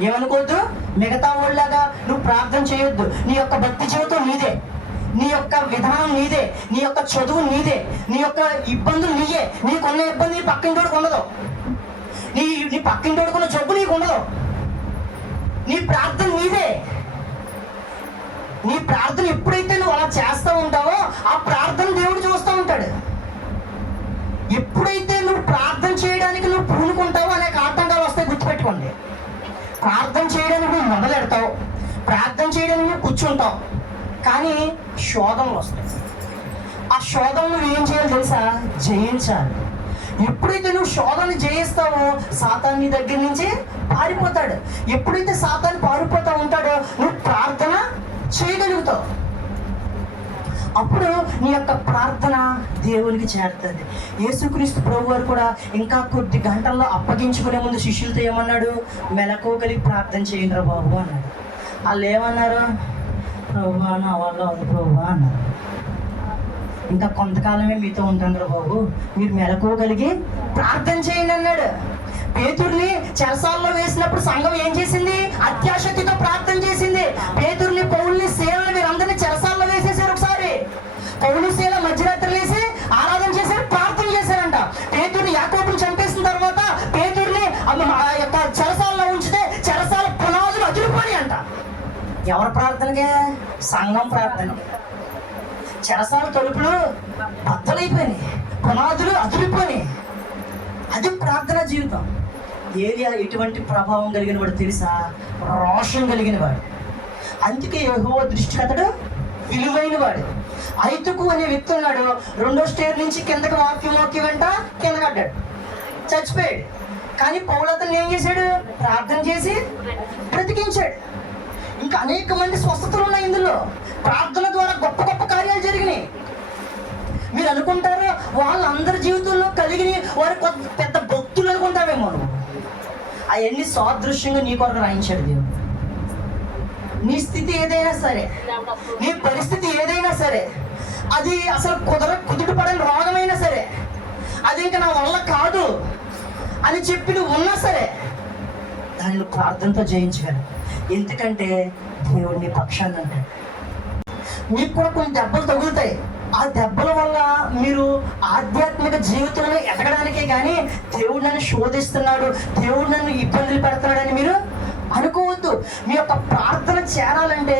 ఏమనుకోవద్దు. మిగతా వాళ్ళలాగా నువ్వు ప్రార్థన చేయొద్దు. నీ యొక్క భక్తి జీవితం నీదే, నీ యొక్క విధానం నీదే, నీ యొక్క చదువు నీదే, నీ యొక్క ఇబ్బందులు నీయే. నీకున్న ఇబ్బంది నీ పక్కింటోడికి ఉండదు, నీ పక్కింటోడుకున్న జబ్బు నీకు ఉండదు. నీ ప్రార్థన నీదే. నీ ప్రార్థన ఎప్పుడైతే నువ్వు అలా చేస్తూ ఉంటావో ఆ ప్రార్థన దేవుడు చూస్తూ ఉంటాడు. ఎప్పుడైతే నువ్వు ప్రార్థన చేయడానికి నువ్వు పూనుకుంటావో అనేక ఆటంకాలు వస్తాయి. గుర్తుపెట్టుకోండి. ప్రార్థన చేయడానికి నువ్వు మొదలెడతావు, ప్రార్థన చేయడానికి నువ్వు కూర్చుంటావు, కానీ శోధనలు వస్తాయి. ఆ శోధనలు నువ్వు ఏం చేయాలి తెలుసా? జయించాలి. ఎప్పుడైతే నువ్వు శోధన జయిస్తావో సాతాను నీ దగ్గర నుంచి పారిపోతాడు. ఎప్పుడైతే సాతాను పారిపోతా ఉంటాడో నువ్వు ప్రార్థన చేయగలుగుతావు. అప్పుడు నీ యొక్క ప్రార్థన దేవునికి చేరుతుంది. యేసుక్రీస్తు ప్రభు వారు కూడా ఇంకా కొద్ది గంటల్లో అప్పగించుకునే ముందు శిష్యులతో ఏమన్నాడు? మెలకువగలిగి ప్రార్థన చేయండి రా బాబు అన్నాడు. వాళ్ళు ఏమన్నారు? ప్రభు నా వల్ల అవును ప్రభు అన్నారు. ఇంకా కొంతకాలమే మీతో ఉంటాను రా బాబు, మీరు మెలకువగలిగి ప్రార్థన చేయండి అన్నాడు. పేతుర్ని చెరసాల్లో వేసినప్పుడు సంఘం ఏం చేసింది? అత్యాశక్తితో ప్రార్థన చేసింది. పేతుర్ని, పౌలుని, శీలని వీరందరినీ చెరసాల్లో వేసేసారు. ఒకసారి పౌలు, శీల మధ్యరాత్రి లేసి ఆరాధన చేశారు, ప్రార్థన చేశారంట. పేతుర్ని యాకోబుని చంపేసిన తర్వాత పేతుర్ని ఆ యొక్క చెరసాల్లో ఉంచితే చెరసాల పునాదులు అదిరిపోయి అంట. ఎవరి ప్రార్థనకే? సంఘం ప్రార్థనకే. చెరసాల తలుపులు బద్దలైపోయినాయి, పునాదులు అదిరిపోయినాయి. అది ప్రార్థనా జీవితం. ఏలియా ఎటువంటి ప్రభావం కలిగిన వాడు తెలుసా? రోషం కలిగిన వాడు. అందుకే యెహోవా దృష్టికి అతడు విలువైన వాడు. ఐతుకు అనే వ్యక్తి ఉన్నాడు. 2వ స్టేర్ నుంచి కిందకి వాక్యం వెంట కిందకి అడ్డాడు, చచ్చిపోయాడు. కానీ పౌలు అతను ఏం చేశాడు? ప్రార్థన చేసి బ్రతికించాడు. ఇంకా అనేక మంది స్వస్థతలు ఉన్నాయి ఇందులో. ప్రార్థన ద్వారా గొప్ప గొప్ప కార్యాలు జరిగినాయి. మీరు అనుకుంటారు వాళ్ళందరి జీవితంలో కలిగిన వారు పెద్ద భక్తులు అనుకుంటావేమో. అవన్నీ సాదృశ్యంగా నీ కొరకు రాయించాడు దేవుడు. నీ స్థితి ఏదైనా సరే, నీ పరిస్థితి ఏదైనా సరే, అది అసలు కుదుట పడని రోగమైనా సరే, అది ఇంకా నా వల్ల కాదు అని చెప్పి నువ్వు ఉన్నా సరే దానిని ప్రార్థనతో జయించగలవు. ఎందుకంటే దేవుడు నీ పక్షాన్ని అంటాడు. మీకు కూడా కొన్ని దెబ్బలు తగులుతాయి. ఆ దెబ్బల వల్ల మీరు ఆధ్యాత్మిక జీవితంలో ఎదగడానికే కానీ దేవుడు నన్ను శోధిస్తున్నాడు, దేవుడు నన్ను ఇబ్బందులు పెడుతున్నాడని మీరు అనుకోవద్దు. మీ యొక్క ప్రార్థన చేరాలంటే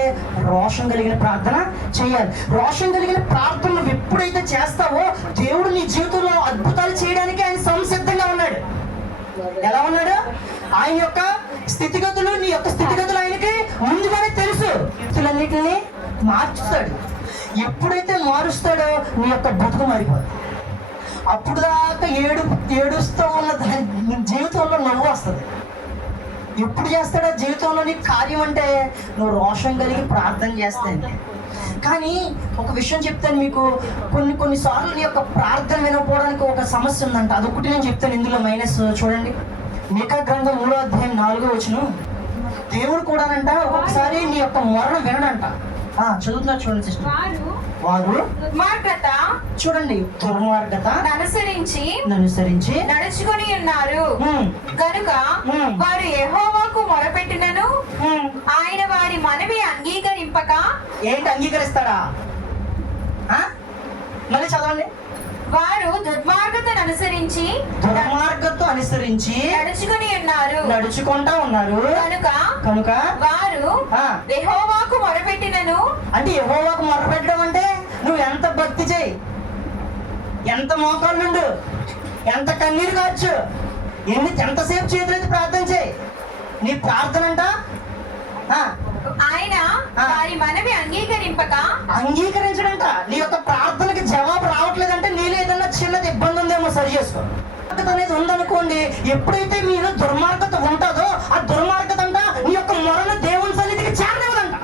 రోషం కలిగిన ప్రార్థన చేయాలి. రోషం కలిగిన ప్రార్థన నువ్వు ఎప్పుడైతే చేస్తావో దేవుడు నీ జీవితంలో అద్భుతాలు చేయడానికి ఆయన సంసిద్ధంగా ఉన్నాడు. ఎలా ఉన్నాడు? ఆయన యొక్క స్థితిగతులు, నీ యొక్క స్థితిగతులు ఆయనకి ముందుగానే తెలుసు. ఇతరులన్నిటిని మార్చుతాడు. ఎప్పుడైతే మారుస్తాడో నీ యొక్క బతుకు మారిపోదు. అప్పుడు దాకా ఏడుస్తూ ఉన్న దాని జీవితంలో నవ్వు వస్తుంది. ఎప్పుడు చేస్తాడో జీవితంలో నీ కార్యం అంటే నువ్వు రోషం కలిగి ప్రార్థన చేస్తాను. కానీ ఒక విషయం చెప్తాను మీకు, కొన్నిసార్లు నీ యొక్క ప్రార్థన వినకపోవడానికి ఒక సమస్య ఉందంట. అదొకటి నేను చెప్తాను ఇందులో మైనస్. చూడండి, మీకా గ్రంథం 3వ అధ్యాయం 4వ వచనం. దేవుడు కూడానంట ఒక్కొక్కసారి నీ యొక్క మొరను వినడంట. చదువుతున్నారు చూడండి సిస్టర్. వారు దుర్మార్గత, చూడండి, దుర్మార్గత అనుసరించి నడుచుకొని ఉన్నారు కనుక వారు యెహోవాకు మొరపెట్టినను ఆయన వారి మనవి అంగీకరింపక. ఏంటి అంగీకరిస్తాడా? మళ్ళీ చదవండి. వారు దుర్మార్గతను అనుసరించి నడుచుకుంటా ఉన్నారు కనుక వారు యెహోవాకు మొరపెట్టినను. అంటే యెహోవాకు మొరపెట్టడం అంటే నువ్వు ఎంత భక్తి చేయి, ఎంత మోకాళ్ళు నుండు, ఎంత కన్నీరు కావచ్చు, ఎంతసేపు చేతులైతే ప్రార్థన చేయి, నీ ప్రార్థన అంట ఆయన వారి మనవి అంగీకరించడంట. నీ యొక్క ప్రార్థనకి జవాబు రావట్లేదంటే నీలో ఏదన్నా చిన్నది ఇబ్బంది ఉందేమో సరి చేసుకో. అనేది ఉందనుకోండి, ఎప్పుడైతే మీరు దుర్మార్గత ఉంటుందో ఆ దుర్మార్గత అంట నీ యొక్క మొరను దేవుని సన్నిధికి చేరనివ్వదంట.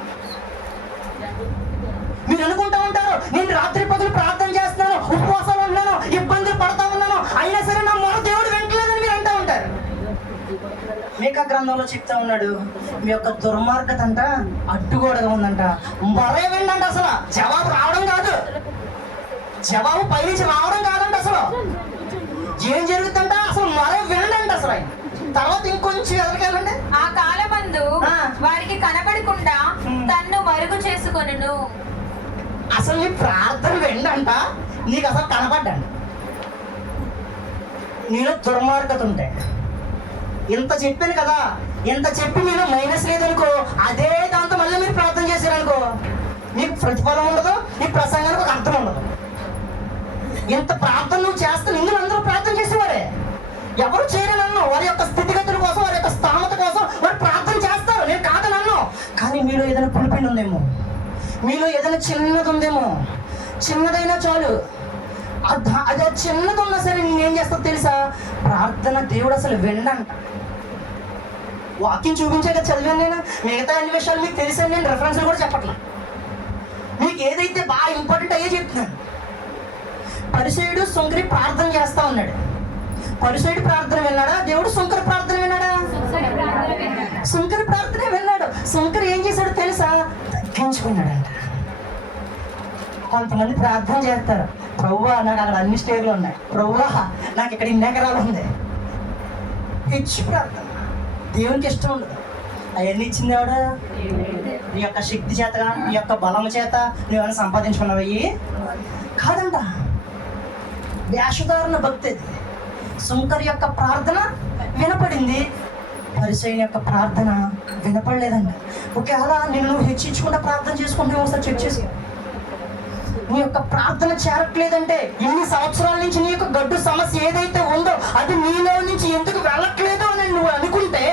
మీరు అనుకుంటా ఉంటారు, నేను రాత్రి పగలు ప్రార్థన చేస్తున్నాను, ఉపవాసాలు ఉన్నాను, ఇబ్బందులు పడతా ఉన్నాను, అయినా సరే నా మొర దేవుడు వెంటలేదని మీరు అంటూ ఉంటారు. మీకా గ్రంథంలో చెప్తా ఉన్నాడు, మీ యొక్క దుర్మార్గత అంట అడ్డుగోడగా ఉందంట. మరే విండంట. అసలు జవాబు రావడం కాదు, జవాబు పైనుంచి రావడం కాదంట. అసలు ఏం జరుగుతుందంట, అసలు మరే వినండి. అసలు తర్వాత ఇంకొంచెం ఎదరికెళ్ళండి. ఆ కాలమందు వారికి కనబడకుండా తన్ను మరుగు చేసుకొనును. అసలు నీ ప్రార్థన విండంట, నీకు అసలు కనపడ్డండి. నీలో దుర్మార్గత ఉంటే, ఇంత చెప్పాను కదా, ఇంత చెప్పి మీరు మైనస్ లేదనుకో, అదే దాంతో మళ్ళీ మీరు ప్రార్థన చేశారనుకో, నీకు ప్రతిఫలం ఉండదు, నీ ప్రసంగానికి ఒక అర్థం ఉండదు. ఇంత ప్రార్థన నువ్వు చేస్తాను, ఇందులో అందరూ ప్రార్థన చేసేవారే, ఎవరు చేయరనన్ను. వారి యొక్క స్థితిగతుల కోసం, వారి యొక్క స్థామత కోసం వారు ప్రార్థన చేస్తారు, నేను కాదనన్ను. కానీ మీలో ఏదైనా పులిపిండి ఉందేమో, మీలో ఏదైనా చిన్నది ఉందేమో, చిన్నదైనా చాలు, అది చిన్నది ఉన్నా సరే నేనేం చేస్తాను తెలుసా, ప్రార్థన దేవుడు అసలు వినంట. వాక్యం చూపించాక చదివాను నేను, మిగతా అన్ని విషయాలు మీకు తెలిసాను, నేను రెఫరెన్స్లు కూడా చెప్పట్లా. మీకు ఏదైతే బాగా ఇంపార్టెంట్ అయ్యే చెప్తున్నాను. పరిసయుడు సుంకరి ప్రార్థన చేస్తా ఉన్నాడు. పరిసయుడు ప్రార్థన విన్నాడా దేవుడు? సుంకరి ప్రార్థన విన్నాడా? సుంకరి ప్రార్థన విన్నాడు. సుంకరి ఏం చేశాడు తెలుసా, తగ్గించుకున్నాడంట. కొంతమంది ప్రార్థన చేస్తారు, ప్రభువా నాకు అక్కడ అన్ని స్టేర్లు ఉన్నాయి, ప్రభువా నాకు ఇక్కడ ఇన్ని ఎకరాలు ఉంది. ఇచ్చి ప్రార్థన దేవునికి ఇష్టం ఉండదు. అవన్నీ ఇచ్చింది ఎవడు? నీ యొక్క శక్తి చేత, నీ యొక్క బలం చేత నువ్వేమైనా సంపాదించుకున్నావయ్యి కాదంట. వేషధారణ భక్తి అది. సుంకరి యొక్క ప్రార్థన వినపడింది, పరిసయ్యుని యొక్క ప్రార్థన వినపడలేదంట. ఒకవేళ నిన్ను నువ్వు హెచ్చించుకుంటా ప్రార్థన చేసుకుంటే ఒకసారి చెక్ చేసి, నీ యొక్క ప్రార్థన చేరట్లేదంటే, ఇన్ని సంవత్సరాల నుంచి నీ యొక్క గడ్డు సమస్య ఏదైతే ఉందో అది నీలో నుంచి ఎందుకు వెళ్ళట్లేదు అని నువ్వు అనుకుంటే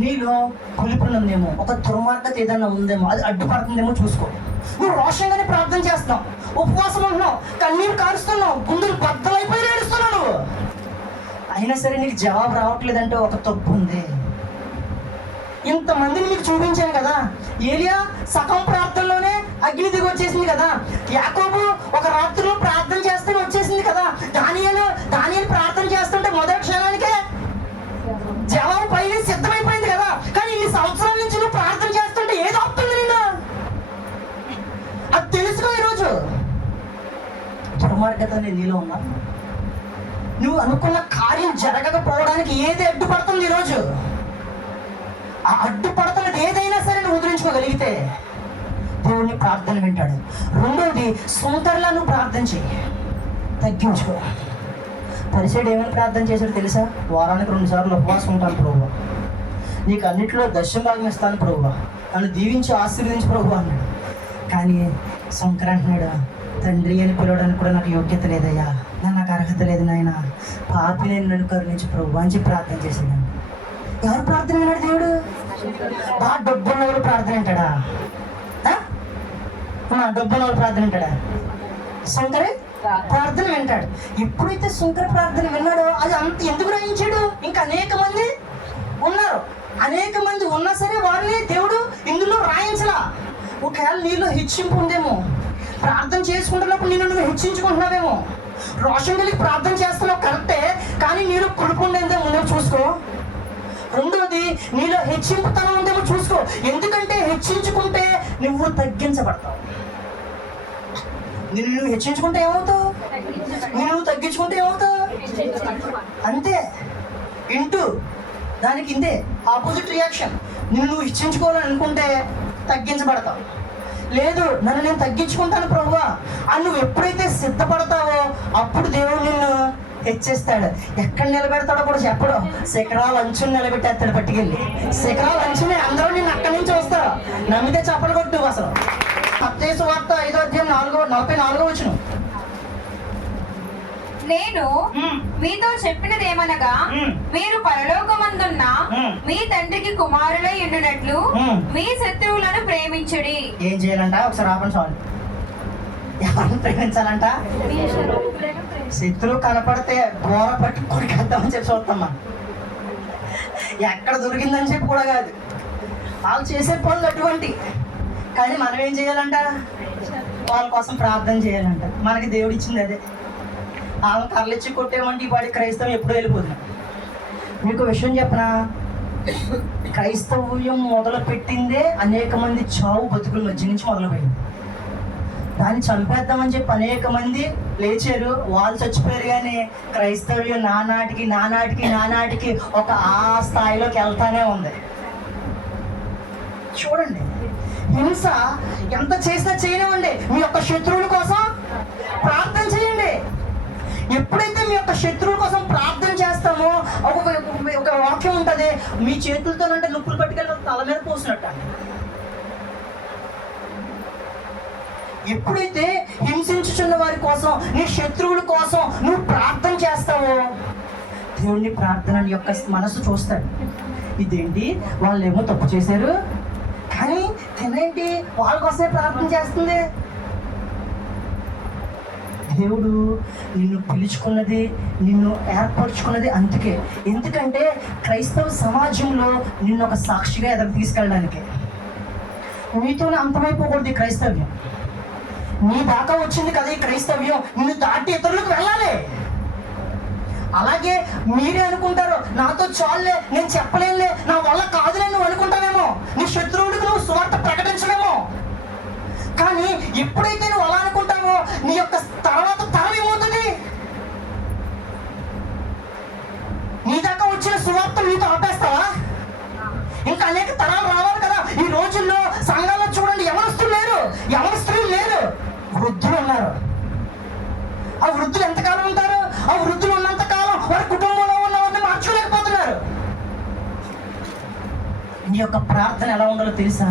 నీలో పులిపునుందేమో, ఒక దుర్మార్గత ఏదైనా ఉందేమో, అది అడ్డుపడుతుందేమో చూసుకో. నువ్వు రోషంగానే ప్రార్థన చేస్తున్నావు, ఉపవాసం ఉంటున్నావు, కన్నీరు కారుస్తున్నావు, గుండెలు బద్దలైపోయి ఏడుస్తున్నావు నువ్వు, అయినా సరే నీకు జవాబు రావట్లేదంటే ఒక తప్పు ఉంది. ఇంతమందిని మీకు చూపించాను కదా, ఏలియా సగం ప్రార్థనలోనే అగ్ని దిగి వచ్చేసింది కదా, యాకోబు ఒక రాత్రిలో ప్రార్థన చేస్తే వచ్చేసింది కదా, దానియేలు ప్రార్థన చేస్తుంటే మొదటి క్షణానికే జవాబు పైన సిద్ధమైపోయింది కదా. కానీ ఇన్ని సంవత్సరాల నుంచి నువ్వు ప్రార్థన చేస్తుంటే ఏదో అవుతుంది నిన్ను, అది తెలుసుకో. ఈరోజు దుర్మార్గత నీలో ఉన్నా, నువ్వు అనుకున్న కార్యం జరగకపోవడానికి ఏది అడ్డుపడుతుంది ఈరోజు? ఆ అడ్డుపడుతున్నది ఏదైనా సరే నువ్వు వదిలించుకోగలిగితే దేవుని ప్రార్థన వింటాడు. రెండోది, సొంతర్లా నువ్వు ప్రార్థన చెయ్యి, తగ్గించుకో. పరిచయుడు ఏమైనా ప్రార్థన చేశాడు తెలుసా? వారానికి 2 సార్లు ఉపవాసం ఉంటాను ప్రభువా, నీకు అన్నింటిలో దశమ భాగం ఇస్తాను ప్రభువా, నన్ను దీవించి ఆశీర్వదించి ప్రభువా అన్నాడు. కానీ శంకర్ అంటున్నాడు, తండ్రి అని పిలవడానికి కూడా నాకు యోగ్యత లేదయ్యా, నాకు అర్హత లేదు నాయన, పాపి నేను, నన్ను కరుణించి ప్రభువా అని చెప్పి ప్రార్థన చేసేదాన్ని. ఎవరు ప్రార్థన విన్నాడు దేవుడు? బాగా డబ్బున్నవాడు ప్రార్థన వింటాడా? డబ్బున్నవాడు ప్రార్థన వింటాడా? శంకరే ప్రార్థన వింటాడు. ఎప్పుడైతే శంకర ప్రార్థన విన్నాడో అది అంత ఎందుకు గ్రహించాడు? ఇంకా అనేక మంది ఉన్నారు, అనేక మంది ఉన్నా సరే వారిని దేవుడు ఇందులో రాయించలా. ఒకవేళ నీలో హెచ్చింపు ఉందేమో, ప్రార్థన చేసుకుంటున్నప్పుడు నేను నువ్వు హెచ్చించుకుంటున్నావేమో. రోషన్ వెళ్ళి ప్రార్థన చేస్తున్నావు కరెక్టే, కానీ నీలో కుడుపు ఉండేదేమో ముందు చూసుకో. రెండోది, నీలో హెచ్చింపుతనం ఉందేమో చూసుకో. ఎందుకంటే హెచ్చించుకుంటే నువ్వు తగ్గించబడతావు. నువ్వు హెచ్చించుకుంటే ఏమవుతావు? నువ్వు తగ్గించుకుంటే ఏమవుతావు? అంతే. ఇంటూ దానికి ఇంతే ఆపోజిట్ రియాక్షన్. నువ్వు హెచ్చించుకోవాలని అనుకుంటే తగ్గించబడతావు. లేదు, నన్ను నేను తగ్గించుకుంటాను ప్రభువా అని నువ్వు ఎప్పుడైతే సిద్ధపడతావో అప్పుడు దేవుడు నిన్ను హెచ్చిస్తాడు. ఎక్కడ నిలబెడతాడో కూడా చెప్పడు. శిఖరాల అంచుని నిలబెట్టేస్తాడు పట్టుకెళ్ళి. శిఖరాల అంచుని అందరూ నిన్ను అక్కడి నుంచి వస్తారు. నమ్మితే చెప్పలు కొట్టు. అసలు మత్తయి సువార్త 5వ అధ్యాయం 44వ వచనం. నేను మీతో చెప్పినదేమనగా, మీరు పరలోకమందున్న మీ తండ్రికి కుమారులై ఉండునట్లు మీ శత్రువులను ప్రేమించుడి. ఏం చేయాలంట? ఒకసారి ఆపండి చాలు. ఎవరిని ప్రేమించాలంట? శత్రువు కనపడితే బోర పట్టి కొరికేద్దామని చెప్పి చూస్తాం. ఎక్కడ దొరికిందని చెప్పి కూడా కాదు, వాళ్ళు చేసే పనులు అటువంటి. కానీ మనం ఏం చేయాలంట? వాళ్ళ కోసం ప్రార్థన చేయాలంట. మనకి దేవుడు ఇచ్చింది అదే. ఆమె కర్లిచ్చి కొట్టేమంటే ఈ వాడి క్రైస్తవం ఎప్పుడూ వెళ్ళిపోతున్నాం. మీకు విషయం చెప్పనా? క్రైస్తవ్యం మొదలు పెట్టిందే అనేక మంది చావు బతుకుల మధ్య నుంచి మొదలుపోయింది. దాన్ని చంపేద్దామని చెప్పి అనేక మంది లేచారు, వాళ్ళు చచ్చిపోయారు. కానీ క్రైస్తవ్యం నానాటికి ఒక ఆ స్థాయిలోకి వెళ్తానే ఉంది. చూడండి, హింస ఎంత చేసినా చేయనివ్వండి, మీ యొక్క శత్రువుల కోసం ప్రార్థన చేయండి. ఎప్పుడైతే మీ యొక్క శత్రువుల కోసం ప్రార్థన చేస్తామో ఒక వాక్యం ఉంటుంది, మీ చేతులతోనంటే నొప్పులు పట్టుకెళ్ళి తల మీద పోసినట్టు. ఎప్పుడైతే హింసించుచున్న వారి కోసం, నీ శత్రువుల కోసం నువ్వు ప్రార్థన చేస్తావో దేవుని ప్రార్థన యొక్క మనసు చూస్తాడు. ఇదేంటి, వాళ్ళు ఏమో తప్పు చేశారు కానీ తినేంటి వాళ్ళ కోసమే ప్రార్థన చేస్తుంది. దేవుడు నిన్ను పిలుచుకున్నది, నిన్ను ఏర్పరచుకున్నది అందుకే. ఎందుకంటే క్రైస్తవ సమాజంలో నిన్ను ఒక సాక్షిగా ఎదురు తీసుకెళ్ళడానికి. నీతోనే అంతమైపోకూడదు ఈ క్రైస్తవ్యం. నీ దాకా వచ్చింది కదా ఈ క్రైస్తవ్యం, నిన్ను దాటి ఇతరులకు వెళ్ళాలి. అలాగే మీరే అనుకుంటారు, నాతో చాలులే, నేను చెప్పలేనులే, నా వల్ల కాదులే నువ్వు అనుకుంటావేమో. నీ శత్రువుడికి నువ్వు సువార్త ప్రకటించలేమో. కానీ ఎప్పుడైతే నువ్వు అలా అనుకుంటావో నీ యొక్క తర్వాత తరం ఏమవుతుంది? నీ దాకా వచ్చిన సువార్త నీతో ఆపేస్తావా? ఇంకా అనేక తరాలు రావాలి కదా. ఈ రోజుల్లో సంఘాల్లో చూడండి, యవనస్తులు లేరు, యవనస్తులు లేరు, వృద్ధులు ఉన్నారు. ఆ వృద్ధులు ఎంతకాలం ఉంటారు? ఆ వృద్ధులు ఉన్నంత కాలం వారి కుటుంబంలో ఉన్న వారిని మార్చుకోలేకపోతున్నారు. నీ యొక్క ప్రార్థన ఎలా ఉండాలో తెలుసా?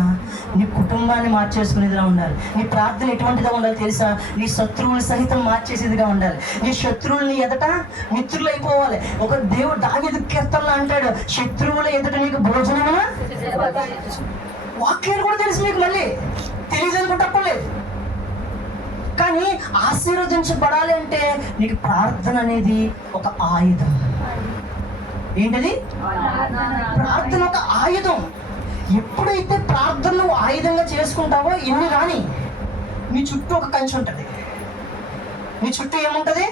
నీ కుటుంబాన్ని మార్చేసుకునేదిగా ఉండాలి. నీ ప్రార్థన ఎటువంటిగా ఉండాలో తెలుసా? నీ శత్రువులు సహితం మార్చేసేదిగా ఉండాలి. నీ శత్రువులని ఎదట మిత్రులు అయిపోవాలి. ఒక దేవుడు దావీదు కీర్తనలో అంటాడు, శత్రువుల ఎదుట నీకు భోజనమా. వాక్యాలు కూడా తెలుసు మీకు, మళ్ళీ తెలియదు అనుకుంటప్పలేదు. కానీ ఆశీర్వదించబడాలి అంటే నీకు ప్రార్థన అనేది ఒక ఆయుధం. ఏంటది? ప్రార్థన ఒక ఆయుధం. ఎప్పుడైతే ప్రార్థన నువ్వు ఆయుధంగా చేసుకుంటావో ఎన్ని రాని నీ చుట్టూ ఒక కంచె ఉంటుంది. నీ చుట్టూ ఏముంటుంది?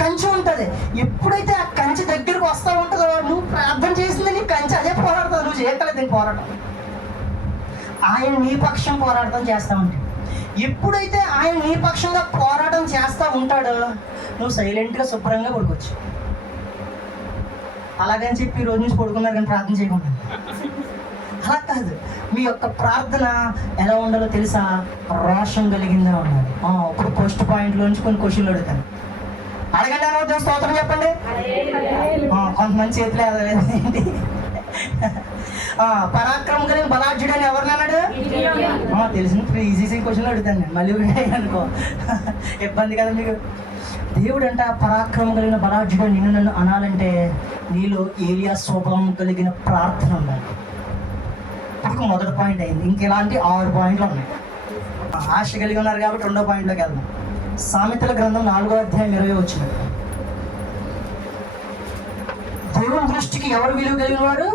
కంచె ఉంటుంది. ఎప్పుడైతే ఆ కంచె దగ్గరకు వస్తూ ఉంటుందో నువ్వు ప్రార్థన చేసింది నీ కంచె అదే పోరాడుతుంది. నువ్వు చేయగలదు దీన్ని పోరాటం. ఆయన నీ పక్షం పోరాటం చేస్తూ ఉంటాడు. ఎప్పుడైతే ఆయన నీ పక్షంగా పోరాటం చేస్తూ ఉంటాడో నువ్వు సైలెంట్గా శుభ్రంగా పడుకోవచ్చు. అలాగని చెప్పి ఈ రోజు నుంచి పడుకున్నారు కానీ ప్రార్థన చేయకుండా అలా కాదు, మీ యొక్క ప్రార్థన ఎలా ఉండాలో తెలుసా? రోషం కలిగిందా ఉండాలి. ఇప్పుడు ఫస్ట్ పాయింట్లోంచి కొన్ని క్వశ్చన్లు అడుగుతాను, అడగండి అన్న స్తోత్రం చెప్పండి. కొంతమంది చేతులు ఏంటి? పరాక్రమం కలిగిన బలాఢ్యుడు అని ఎవరిని అన్నాడు? తెలిసిన ఈజీ క్వశ్చన్లు అడుగుతాను నేను, మళ్ళీ అనుకో ఇబ్బంది కదా మీకు. దేవుడు అంట పరాక్రమం కలిగిన బలాఢ్యుడు నిన్ను నన్ను అనాలంటే నీలో ఏలియా స్వభావం కలిగిన ప్రార్థన ఉండాలి. ఇప్పుడు మొదటి పాయింట్ అయింది. ఇంకెలాంటి 6 పాయింట్లు ఉన్నాయి. ఆశ కలిగి ఉన్నారు కాబట్టి 2వ పాయింట్లోకి వెళ్దాం. సామెతల గ్రంథం 4వ అధ్యాయం 20 వచ్చింది. దేవుని దృష్టికి ఎవరు విలువ కలిగిన వారు?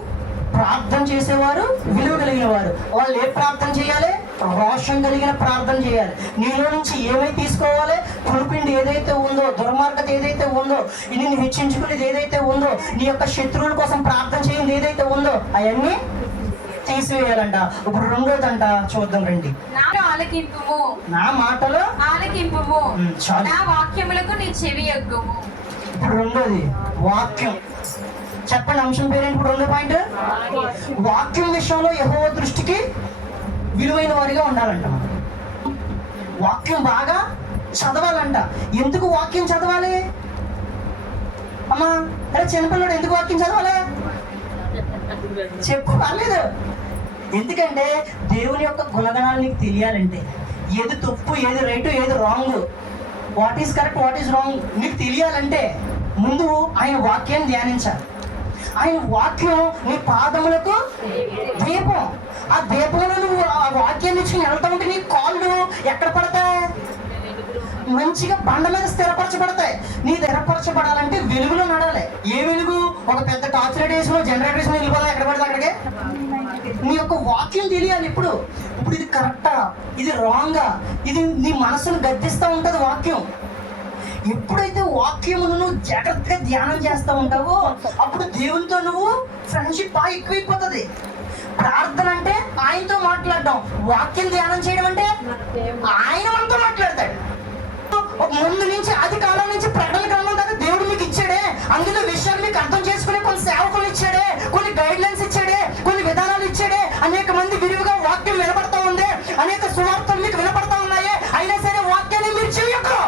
ప్రార్థన చేసేవారు విలువ కలిగిన వారు. వాళ్ళు ఏ ప్రార్థన చేయాలి? రోషం కలిగిన ప్రార్థన చేయాలి. నీలో నుంచి ఏమై తీసుకోవాలి? కుడిపిండి ఏదైతే ఉందో, దుర్మార్గత ఏదైతే ఉందో, నిన్ను హెచ్చించుకునేది ఏదైతే ఉందో, నీ యొక్క శత్రువుల కోసం ప్రార్థన చేయండి ఏదైతే ఉందో అవన్నీ తీసివేయాలంట. ఇప్పుడు 2వదంట చూద్దాం రండి. నా మాటలు ఆలకింపుము, చాలు. నా వాక్యములకు నీ చెవి యొగ్గుము. ఇప్పుడు 2వది వాక్యం. చెప్పండి అంశం పేరేంటి? ఇప్పుడు 2వ పాయింట్ వాక్యం విషయంలో యెహోవా దృష్టికి విలువైన వారిగా ఉండాలంట. వాక్యం బాగా చదవాలంట. ఎందుకు వాక్యం చదవాలి అమ్మా? అరే చిన్నపిల్లడు ఎందుకు వాక్యం చదవాలి చెప్పు, పర్లేదు. ఎందుకంటే దేవుని యొక్క గుణగణాలు నీకు తెలియాలంటే, ఏది తప్పు, ఏది రైట్, ఏది wrong, what is correct, what is wrong నీకు తెలియాలంటే ముందు ఆయన వాక్యాన్ని ధ్యానించాలి. ఆయన వాక్యం నీ పాదములకు దీపం. ఆ దీపంలో నువ్వు ఆ వాక్యాన్ని ఇచ్చి వెళ్తా ఉంటే నీ కాళ్ళు ఎక్కడ పడతాయి? మంచిగా బండ మీద స్థిరపరచబడతాయి. నీ స్థిరపరచబడాలంటే వెలుగులో నడాలి. ఏ వెలుగు? ఒక పెద్ద టార్చ్ లైట్ వేసుకుని జనరేటర్ వేసుకుని వెళ్ళిపోదా ఎక్కడ పడితే అక్కడికే? నీ యొక్క వాక్యం తెలియాలి. ఇప్పుడు ఇది కరెక్టా, ఇది రాంగా, ఇది నీ మనసును గద్దిస్తూ ఉంటుంది వాక్యం. ఎప్పుడైతే వాక్యమును నువ్వు జాగ్రత్తగా ధ్యానం చేస్తూ ఉంటావో అప్పుడు దేవునితో నువ్వు ఫ్రెండ్షిప్ బాగా ఎక్కువైపోతుంది. ప్రార్థన అంటే ఆయనతో మాట్లాడడం, వాక్యం ధ్యానం చేయడం అంటే ఆయన మనతో మాట్లాడతాడు. ముందు నుంచి ఆది కాలం నుంచి ప్రకటన గ్రంథం దాకా దేవుడు మీకు ఇచ్చాడే, అందులో విషయాలు మీకు అర్థం చేసుకునే కొన్ని సేవకులు ఇచ్చాడే, కొన్ని గైడ్ లైన్స్ ఇచ్చాడే, కొన్ని విధానాలు ఇచ్చాడే. అనేక మంది విరివిగా వాక్యం వినపడతా ఉంది, అనేక సువార్తలు మీకు వినపడతా ఉన్నాయి. అయినా సరే వాక్యాన్ని మీరు చెయ్యరు.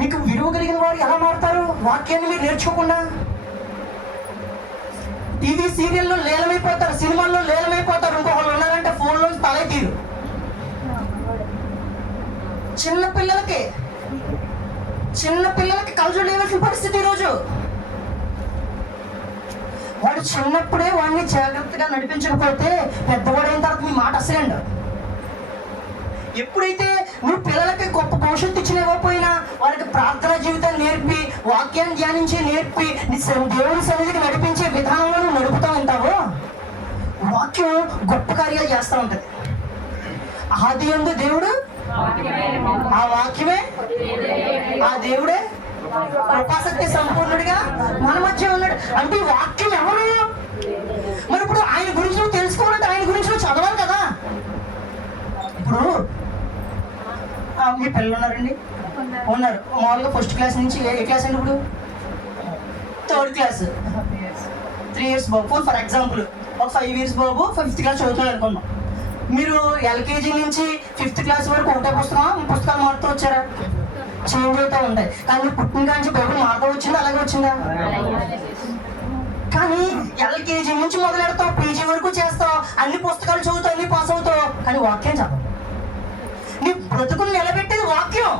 మీకు విలువ కలిగిన వారు ఎలా మారుతారు? వాక్యాన్ని మీరు నేర్చుకోకుండా టీవీ సీరియల్లో లీలమైపోతారు, సినిమాల్లో లీలమైపోతారు. ఇంకొకళ్ళు ఉన్నారంటే ఫోన్లో తలే తీరు. చిన్నపిల్లలకి కలజోడు లేవలసిన పరిస్థితి ఈరోజు. వాడు చిన్నప్పుడే వాడిని జాగ్రత్తగా నడిపించకపోతే పెద్దవాడైన తర్వాత మీ మాట అసలేండు. ఎప్పుడైతే నువ్వు పిల్లలకి గొప్ప భవిష్యత్తు ఇచ్చినవ్వకపోయినా వారికి ప్రార్థన జీవితాన్ని నేర్పి, వాక్యాన్ని ధ్యానించి నేర్పి, దేవుని సన్నిధికి నడిపించే విధానంలో నువ్వు నడుపుతూ ఉంటావో వాక్యం గొప్ప కార్యాలు చేస్తూ ఉంటుంది. ఆది యందు దేవుడు, ఆ వాక్యమే, ఆ దేవుడే కృపాసక్తి సంపూర్ణుడిగా మన మధ్య ఉన్నాడు. అంటే ఈ వాక్యం ఎవరు? మరి ఇప్పుడు ఆయన గురించి నువ్వు తెలుసుకోవాలంటే ఆయన గురించి నువ్వు చదవాలి కదా. ఇప్పుడు మీ పిల్లలు ఉన్నారండి? ఉన్నారు. మామూలుగా ఫస్ట్ క్లాస్ నుంచి ఏ క్లాస్ అండి? ఇప్పుడు 3rd class, 3 years Babu for example. ఒక 5 years బాబు 5th క్లాస్ చదువుతున్నాడు అనుకున్నాం. మీరు LKG నుంచి 5th క్లాస్ వరకు ఒకటే పుస్తకాలు మారుతూ వచ్చారా? చేంజ్ అవుతూ ఉంటాయి. కానీ పుట్టిన కాంచి బైబుల్ మారుతూ వచ్చిందా? అలాగే వచ్చిందా? కానీ LKG నుంచి మొదలెడతావు, PG వరకు చేస్తావు, అన్ని పుస్తకాలు చదువుతావు, అన్ని పాస్ అవుతావు, కానీ వాక్యం చదవవు. నీ బ్రతుకుని నిలబెట్టేది వాక్యం.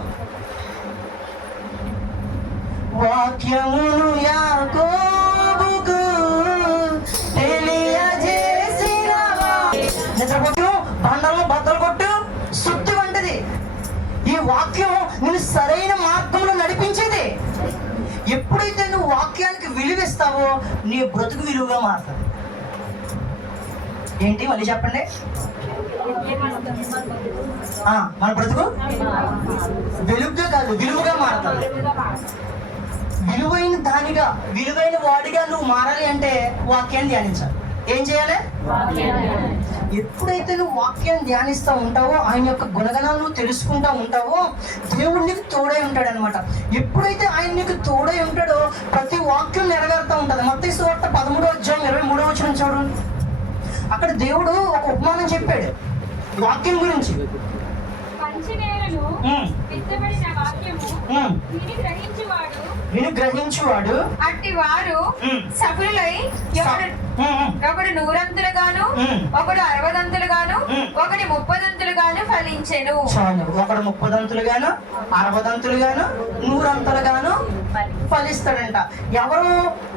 వాక్యమును యాకోబుకు తెలియజేసినవా. నిద్రపోతూ బండలను బద్దలు కొట్టు సుత్తి వంటిది. ఈ వాక్యం నిన్ను సరైన మార్గంలో నడిపించేది. ఎప్పుడైతే నువ్వు వాక్యానికి విలువిస్తావో నీ బ్రతుకు విలువగా మారుతుంది. ఏంటి మళ్ళీ చెప్పండి? మన బ్రతుకు వెలుగుగా కాదు విలువగా మారుతుంది. విలువైన దానిగా, విలువైన వాడిగా నువ్వు మారాలి అంటే వాక్యాన్ని ధ్యానించాలి. ఏం చేయాలి? ఎప్పుడైతే నువ్వు వాక్యాన్ని ధ్యానిస్తూ ఉంటావో, ఆయన యొక్క గుణగణాలు నువ్వు తెలుసుకుంటూ ఉంటావో, దేవుడు నీకు తోడై ఉంటాడు అనమాట. ఎప్పుడైతే ఆయన నీకు తోడై ఉంటాడో ప్రతి వాక్యం నెరవేరుతూ ఉంటుంది. మత్తయి సువార్త 13:23 చూడు. అక్కడ దేవుడు ఒక ఉపమానం చెప్పాడు వాక్యం గురించి. పంచనేలను విత్తబడిన వాక్యము విని గ్రహించువాడు అట్టి వారు సఫలులై ఒకడు 100 ఒకడు 60 ఒకటి 30 ఫలించెను. ఒకడు 30 60 100 ఫలిస్తాడంట. ఎవరు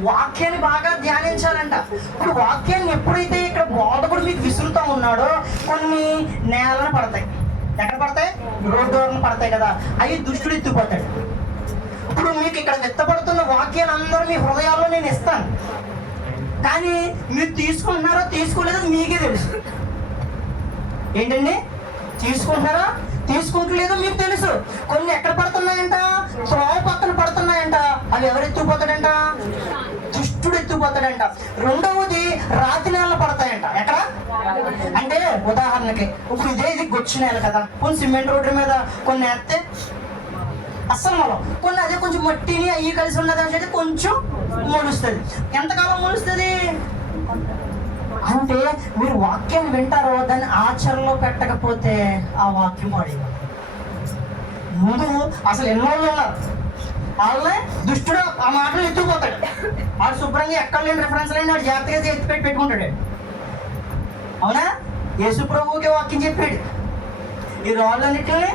వాక్యాన్ని బాగా ధ్యానించాలంట. ఇప్పుడు వాక్యాన్ని ఎప్పుడైతే ఇక్కడ బోధకుడు మీకు విసురుతూ ఉన్నాడో కొన్ని నేలను పడతాయి. ఎక్కడ పడతాయి? రోడ్డు దూరం పడతాయి కదా, అవి దుష్టుడు ఎత్తుకుపోతాడు. ఇప్పుడు మీకు ఇక్కడ విత్తపడుతున్న వాక్యాలు అందరూ మీ హృదయాల్లో నేను ఇస్తాను, కానీ మీరు తీసుకుంటున్నారో తీసుకోలేదో మీకే తెలుసు. ఏంటండి? తీసుకుంటున్నారా తీసుకుంటలేదో మీకు తెలుసు. కొన్ని ఎక్కడ పడుతున్నాయంట? త్రోవ పక్కన పడుతున్నాయంట. అవి ఎవరు ఎత్తుకుపోతాడంట? దుష్టుడు ఎత్తుకుపోతాడంట. రెండవది రాతి నేల పడతాయంట. ఎక్కడ అంటే ఉదాహరణకి ఇప్పుడు ఇది గొచ్చు నేల కదా, కొన్ని సిమెంట్ రోడ్డు మీద కొన్ని వేస్తే అస్సలు మనం కొన్ని అదే కొంచెం మట్టిని అయ్యి కలిసి ఉన్నదని అయితే కొంచెం మొలుస్తుంది. ఎంతకాలం మొలుస్తుంది అంటే మీరు వాక్యాన్ని వింటారో దాన్ని ఆచరణలో పెట్టకపోతే ఆ వాక్యం వాడి ముందు అసలు ఎన్నో ఉన్నారు. వాళ్ళనే దుష్టుడు ఆ మాటలు ఎత్తుకుపోతాడు. వాడు శుభ్రంగా ఎక్కడ లేని రిఫరెన్స్ లేని వాడు జాగ్రత్తగా ఎత్తి పెట్టుకుంటాడు. అవునా? యేసు ప్రభువుకి వాక్యం చెప్పాడు, ఈ రాళ్ళన్నిటిని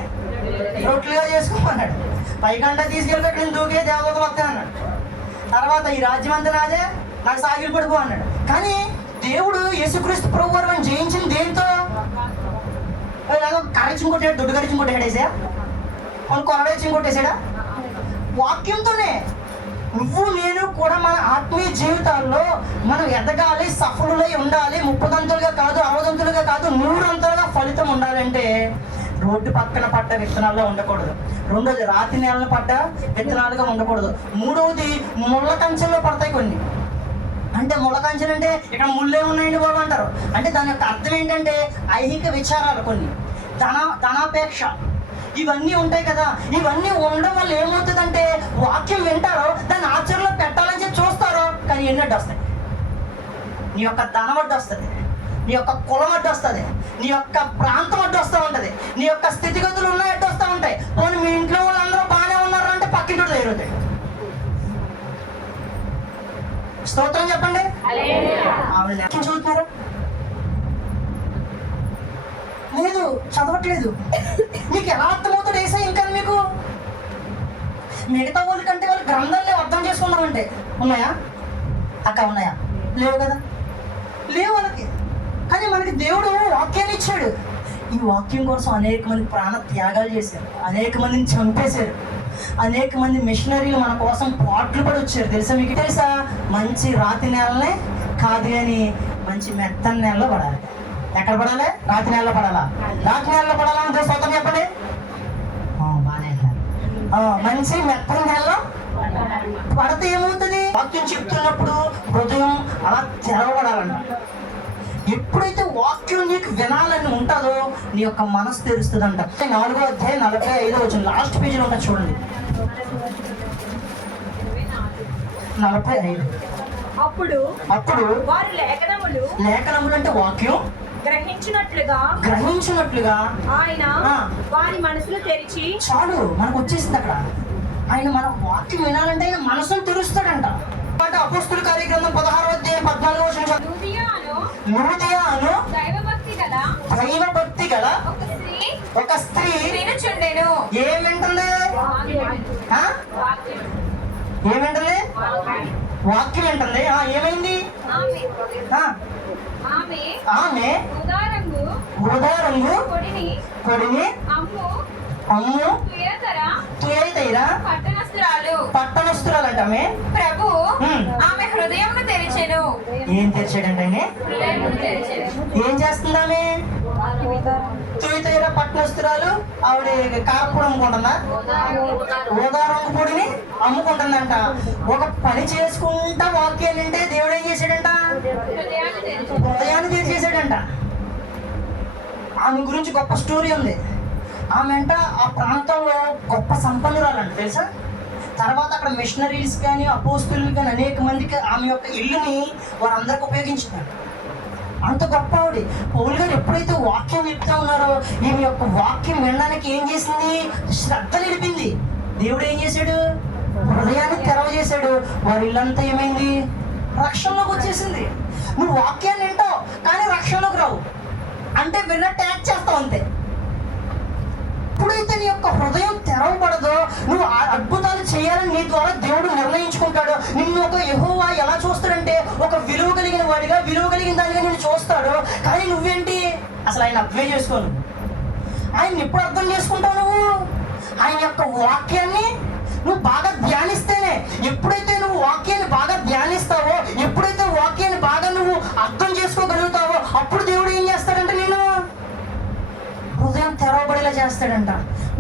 రొట్టెలుగా చేసుకోమన్నాడు. పైకంట తీసుకెళ్ళి నేను దూకే దేవతలు వస్తాయి అన్నాడు. తర్వాత ఈ రాజ్యం అంతా నాదే, నాకు సాగిలు పడిపో అన్నాడు. కానీ దేవుడు యేసుక్రీస్తు ప్రభు వారు జయించింది దేంతో? కర్రచి కొట్టాడు, దొడ్డు కరిచి కొట్టాడేసా, కొన్ని కొరడేచి కొట్టేసాడా? వాక్యంతోనే. నువ్వు నేను కూడా మన ఆత్మీయ జీవితాల్లో మనం ఎదగాలి, సఫలులై ఉండాలి. 30 కాదు, 60 కాదు, 100 ఫలితం ఉండాలంటే రోడ్డు పక్కన పడ్డ విత్తనాల్లో ఉండకూడదు. రెండోది రాతి నేలను పడ్డ విత్తనాలుగా ఉండకూడదు. మూడవది ముళ్ళ కంచెల్లో పడతాయి కొన్ని. అంటే ముళ్ళ కంచెలు అంటే ఇక్కడ ముళ్ళే ఉన్నాయండి బాబు అంటారు. అంటే దాని యొక్క అర్థం ఏంటంటే ఐహిక విచారాలు, కొన్ని ధనాపేక్ష, ఇవన్నీ ఉంటాయి కదా. ఇవన్నీ ఉండడం వల్ల ఏమవుతుందంటే వాక్యం వింటారో దాన్ని ఆచరణలో పెట్టాలని చెప్పి చూస్తారో, కానీ ఎన్నట్టు వస్తాయి. నీ యొక్క ధనం అడ్డు వస్తుంది, నీ యొక్క కులం అడ్డు వస్తుంది, నీ యొక్క ప్రాంతం అడ్డు వస్తూ ఉంటుంది, నీ యొక్క స్థితిగతులు ఉన్నాయి అడ్డు వస్తూ ఉంటాయి. పోనీ మీ ఇంట్లో వాళ్ళందరూ బాగానే ఉన్నారు అంటే పక్కింటి జరుగుతాయి. స్తోత్రం చెప్పండి. చదువుతున్నారా? లేదు, చదవట్లేదు. మీకు ఎలా అర్థమవుతాడు ఏసై? ఇంకా మీకు మిగతా వాళ్ళ కంటే వాళ్ళు గ్రంథాలే అర్థం చేసుకున్నామంటే ఉన్నాయా అక్క? ఉన్నాయా? లేవు కదా, లేవు వాళ్ళకి. కానీ మనకి దేవుడు వాక్యాన్ని ఇచ్చాడు. ఈ వాక్యం కోసం అనేక మంది ప్రాణ త్యాగాలు చేశారు, అనేక మందిని చంపేశారు, అనేక మంది మిషనరీలు మన కోసం పాటలు పడి వచ్చారు. తెలుసా మీకు? తెలుసా? మంచి రాతి నేలనే కాదు కానీ మంచి మెత్తని నేలలో పడాలి. ఎక్కడ పడాలి? రాతి నేలలో పడాలా? రాతి నేలలో పడాలా అంటే సొంతం చెప్పండి. బాగానే మంచి మెత్తని నేలలో పడితే ఏమవుతుంది? వాక్యం చెప్తున్నప్పుడు హృదయం అలా తెరవబడాలంట. ఎప్పుడైతే వాక్యం నీకు వినాలని ఉంటుందో నీ యొక్క మనసు తెరుస్తుందంట. 4వ అధ్యాయం 45 లాస్ట్ పేజీలో ఉంటా చూడండి. 45. అప్పుడు వారు లేఖనములు అంటే వాక్యం గ్రహించినట్లుగా ఆయన వారి మనసులు తెరిచి, చాలు మనకు వచ్చేసింది అక్కడ. ఆయన మన వాక్యం వినాలంటే ఆయన మనసును తెరుస్తాడంట. అపోస్తుల కార్యగ్రంథం 16వ అధ్యాయం 14వ లూదియా అను దైవభక్తి గల ఒక స్త్రీ వినుచుండెను. ఏం వింటుంది? ఏమింటుంది? వాక్యం వింటుంది. ఏమైంది? ఆమె ఊదా రంగు కొడిని అమ్ము తుయతైరా పట్టణస్తురాలంట. ఆమె ప్రభు ఆమె హృదయం తెరిచెను. ఏం తెరిచాడంటే ఆయన? ఏం చేస్తుంది ఆమె? తుయతైరా పట్టణస్తురాలు. ఆవిడ కారపూడి అమ్ముకుంటుందా? ఊదా రంగు పొడిని అమ్ముకుంటుందంట. ఒక పని చేసుకుంటా వాక్యాలు అంటే దేవుడు ఏం చేశాడంట? హృదయాన్ని తెరిచేసాడంట. ఆమె గురించి గొప్ప స్టోరీ ఉంది. ఆమె అంట ఆ ప్రాంతంలో గొప్ప సంపన్నురాలంట, తెలుసా? తర్వాత అక్కడ మిషనరీస్ కానీ అపోస్తులు కానీ అనేక మందికి ఆమె యొక్క ఇల్లుని వారందరికి ఉపయోగించినారు. అంత గొప్ప ఆవిడ. పౌలు గారు ఎప్పుడైతే వాక్యం చెప్తా ఉన్నారో ఈమె యొక్క వాక్యం వినడానికి ఏం చేసింది? శ్రద్ధ నిలిపింది. దేవుడు ఏం చేశాడు? హృదయాన్ని తెరవజేశాడు. వారి ఇల్లంతా ఏమైంది? రక్షణలోకి వచ్చేసింది. నువ్వు వాక్యాన్ని వింటావు కానీ రక్షణలోకి రావు, అంటే విన్న ట్యాగ్ చేస్తావు అంతే. ఎప్పుడైతే నీ యొక్క హృదయం తెరవబడదో నువ్వు అద్భుతాలు చేయాలని నీ ద్వారా దేవుడు నిర్ణయించుకుంటాడు. నిన్ను ఒక యెహోవా ఎలా చూస్తాడంటే ఒక విలువ కలిగిన వాడిగా, విలువ కలిగిన దానిగా నిన్ను చూస్తాడు. కానీ నువ్వేంటి? అసలు ఆయన అర్థం చేసుకోను. ఆయన ఎప్పుడు అర్థం చేసుకుంటావు? నువ్వు ఆయన యొక్క వాక్యాన్ని నువ్వు బాగా ధ్యానిస్తేనే. ఎప్పుడైతే నువ్వు వాక్యాన్ని బాగా ధ్యానిస్తావో, ఎప్పుడైతే వాక్యాన్ని బాగా నువ్వు అర్థం చేసుకోగలుగుతావో, అప్పుడు దేవుడు ఏం చేస్తాడంటే నేను హృదయం తెరవబడేలా చేస్తాడంట.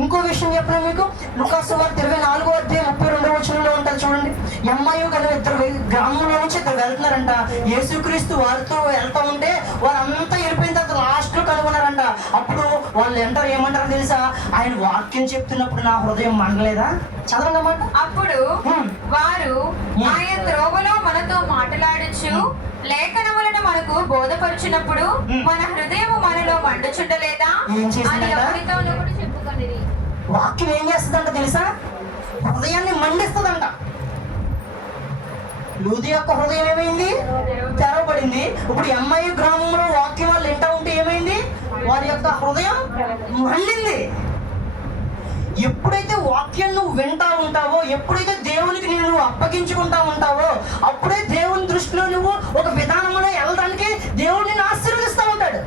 ఇంకో విషయం చెప్పిన మీకు, లూకాసు సువార్త 24:32 ఉంటుంది చూడండి. ఎమ్మాయి కానీ ఇద్దరు గ్రామంలో నుంచి ఇద్దరు వెళ్తున్నారంట. యేసుక్రీస్తు వారితో వెళ్తా ఉంటే వారంతా వెళ్ళిపోయిన తర్వాత లాస్ట్ లో కనుగొన్నారంట. అప్పుడు వాళ్ళు ఏమంటారు తెలుసా? ఆయన వాక్యం చెప్తున్నప్పుడు నా హృదయం మండలేదా? చదవండి అన్నమాట. అప్పుడు వారు ఆయన త్రోవలో మనతో మాట్లాడచ్చు లేఖనములను మనకు బోధపరుచినప్పుడు మన హృదయం మనలో మండుచుండలేదా అని ఒకరితో చెప్పుకొనిరి. వాక్యం ఏం చేస్తుందంట తెలుసా? హృదయాన్ని మండిస్తుందంట. లూది యొక్క హృదయం ఏమైంది? తెరవబడింది. ఇప్పుడు అమ్మాయి గ్రామంలో వాక్యం వాళ్ళు వింటా ఉంటే ఏమైంది? వారి యొక్క హృదయం మండింది. ఎప్పుడైతే వాక్యం నువ్వు వింటా ఉంటావో, ఎప్పుడైతే దేవునికి నువ్వు అప్పగించుకుంటా ఉంటావో, అప్పుడే దేవుని దృష్టిలో నువ్వు ఒక విధానంలో వెళ్ళడానికి దేవుడు నిన్ను ఆశీర్వదిస్తూ ఉంటాడు.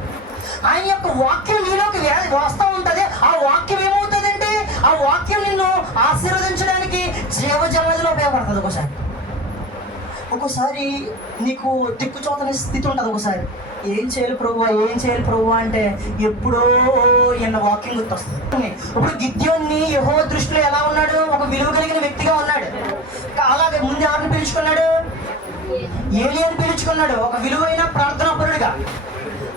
ఆయన యొక్క వాక్యం నీలోకి వస్తూ ఉంటుంది. ఆ వాక్యం ఏమవుతుందంటే ఆ వాక్యం నిన్ను ఆశీర్వదించడానికి జీవజలదిలో ఉపయోగపడుతుంది. ఒక్కోసారి నీకు దిక్కుచోతని స్థితి ఉంటుంది. ఒకసారి ఏం చేయాలి ప్రభువా అంటే ఎప్పుడో ఎన్న వాక్యం గుర్తొస్తుంది. ఇప్పుడు గిద్యోన్ని యెహోవా దృష్టిలో ఎలా ఉన్నాడు? ఒక విలువ కలిగిన వ్యక్తిగా ఉన్నాడు. అలాగే ముందు ఎవరిని పిలుచుకున్నాడు? ఏలియాని పిలుచుకున్నాడు, ఒక విలువైన ప్రార్థనాపరుడిగా.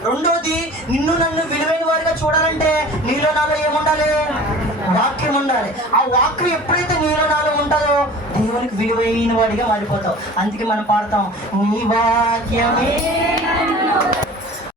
రెండోది, నిన్ను నన్ను విలువైన వారిగా చూడాలంటే నీలో నాలో ఏముండాలి? వాక్యం ఉండాలి. ఆ వాక్యం ఎప్పుడైతే నీలో నాలో ఉంటుందో దేవునికి విలువైన వాడిగా మారిపోతావు. అందుకే మనం పాడతాం, నీ వాక్యమే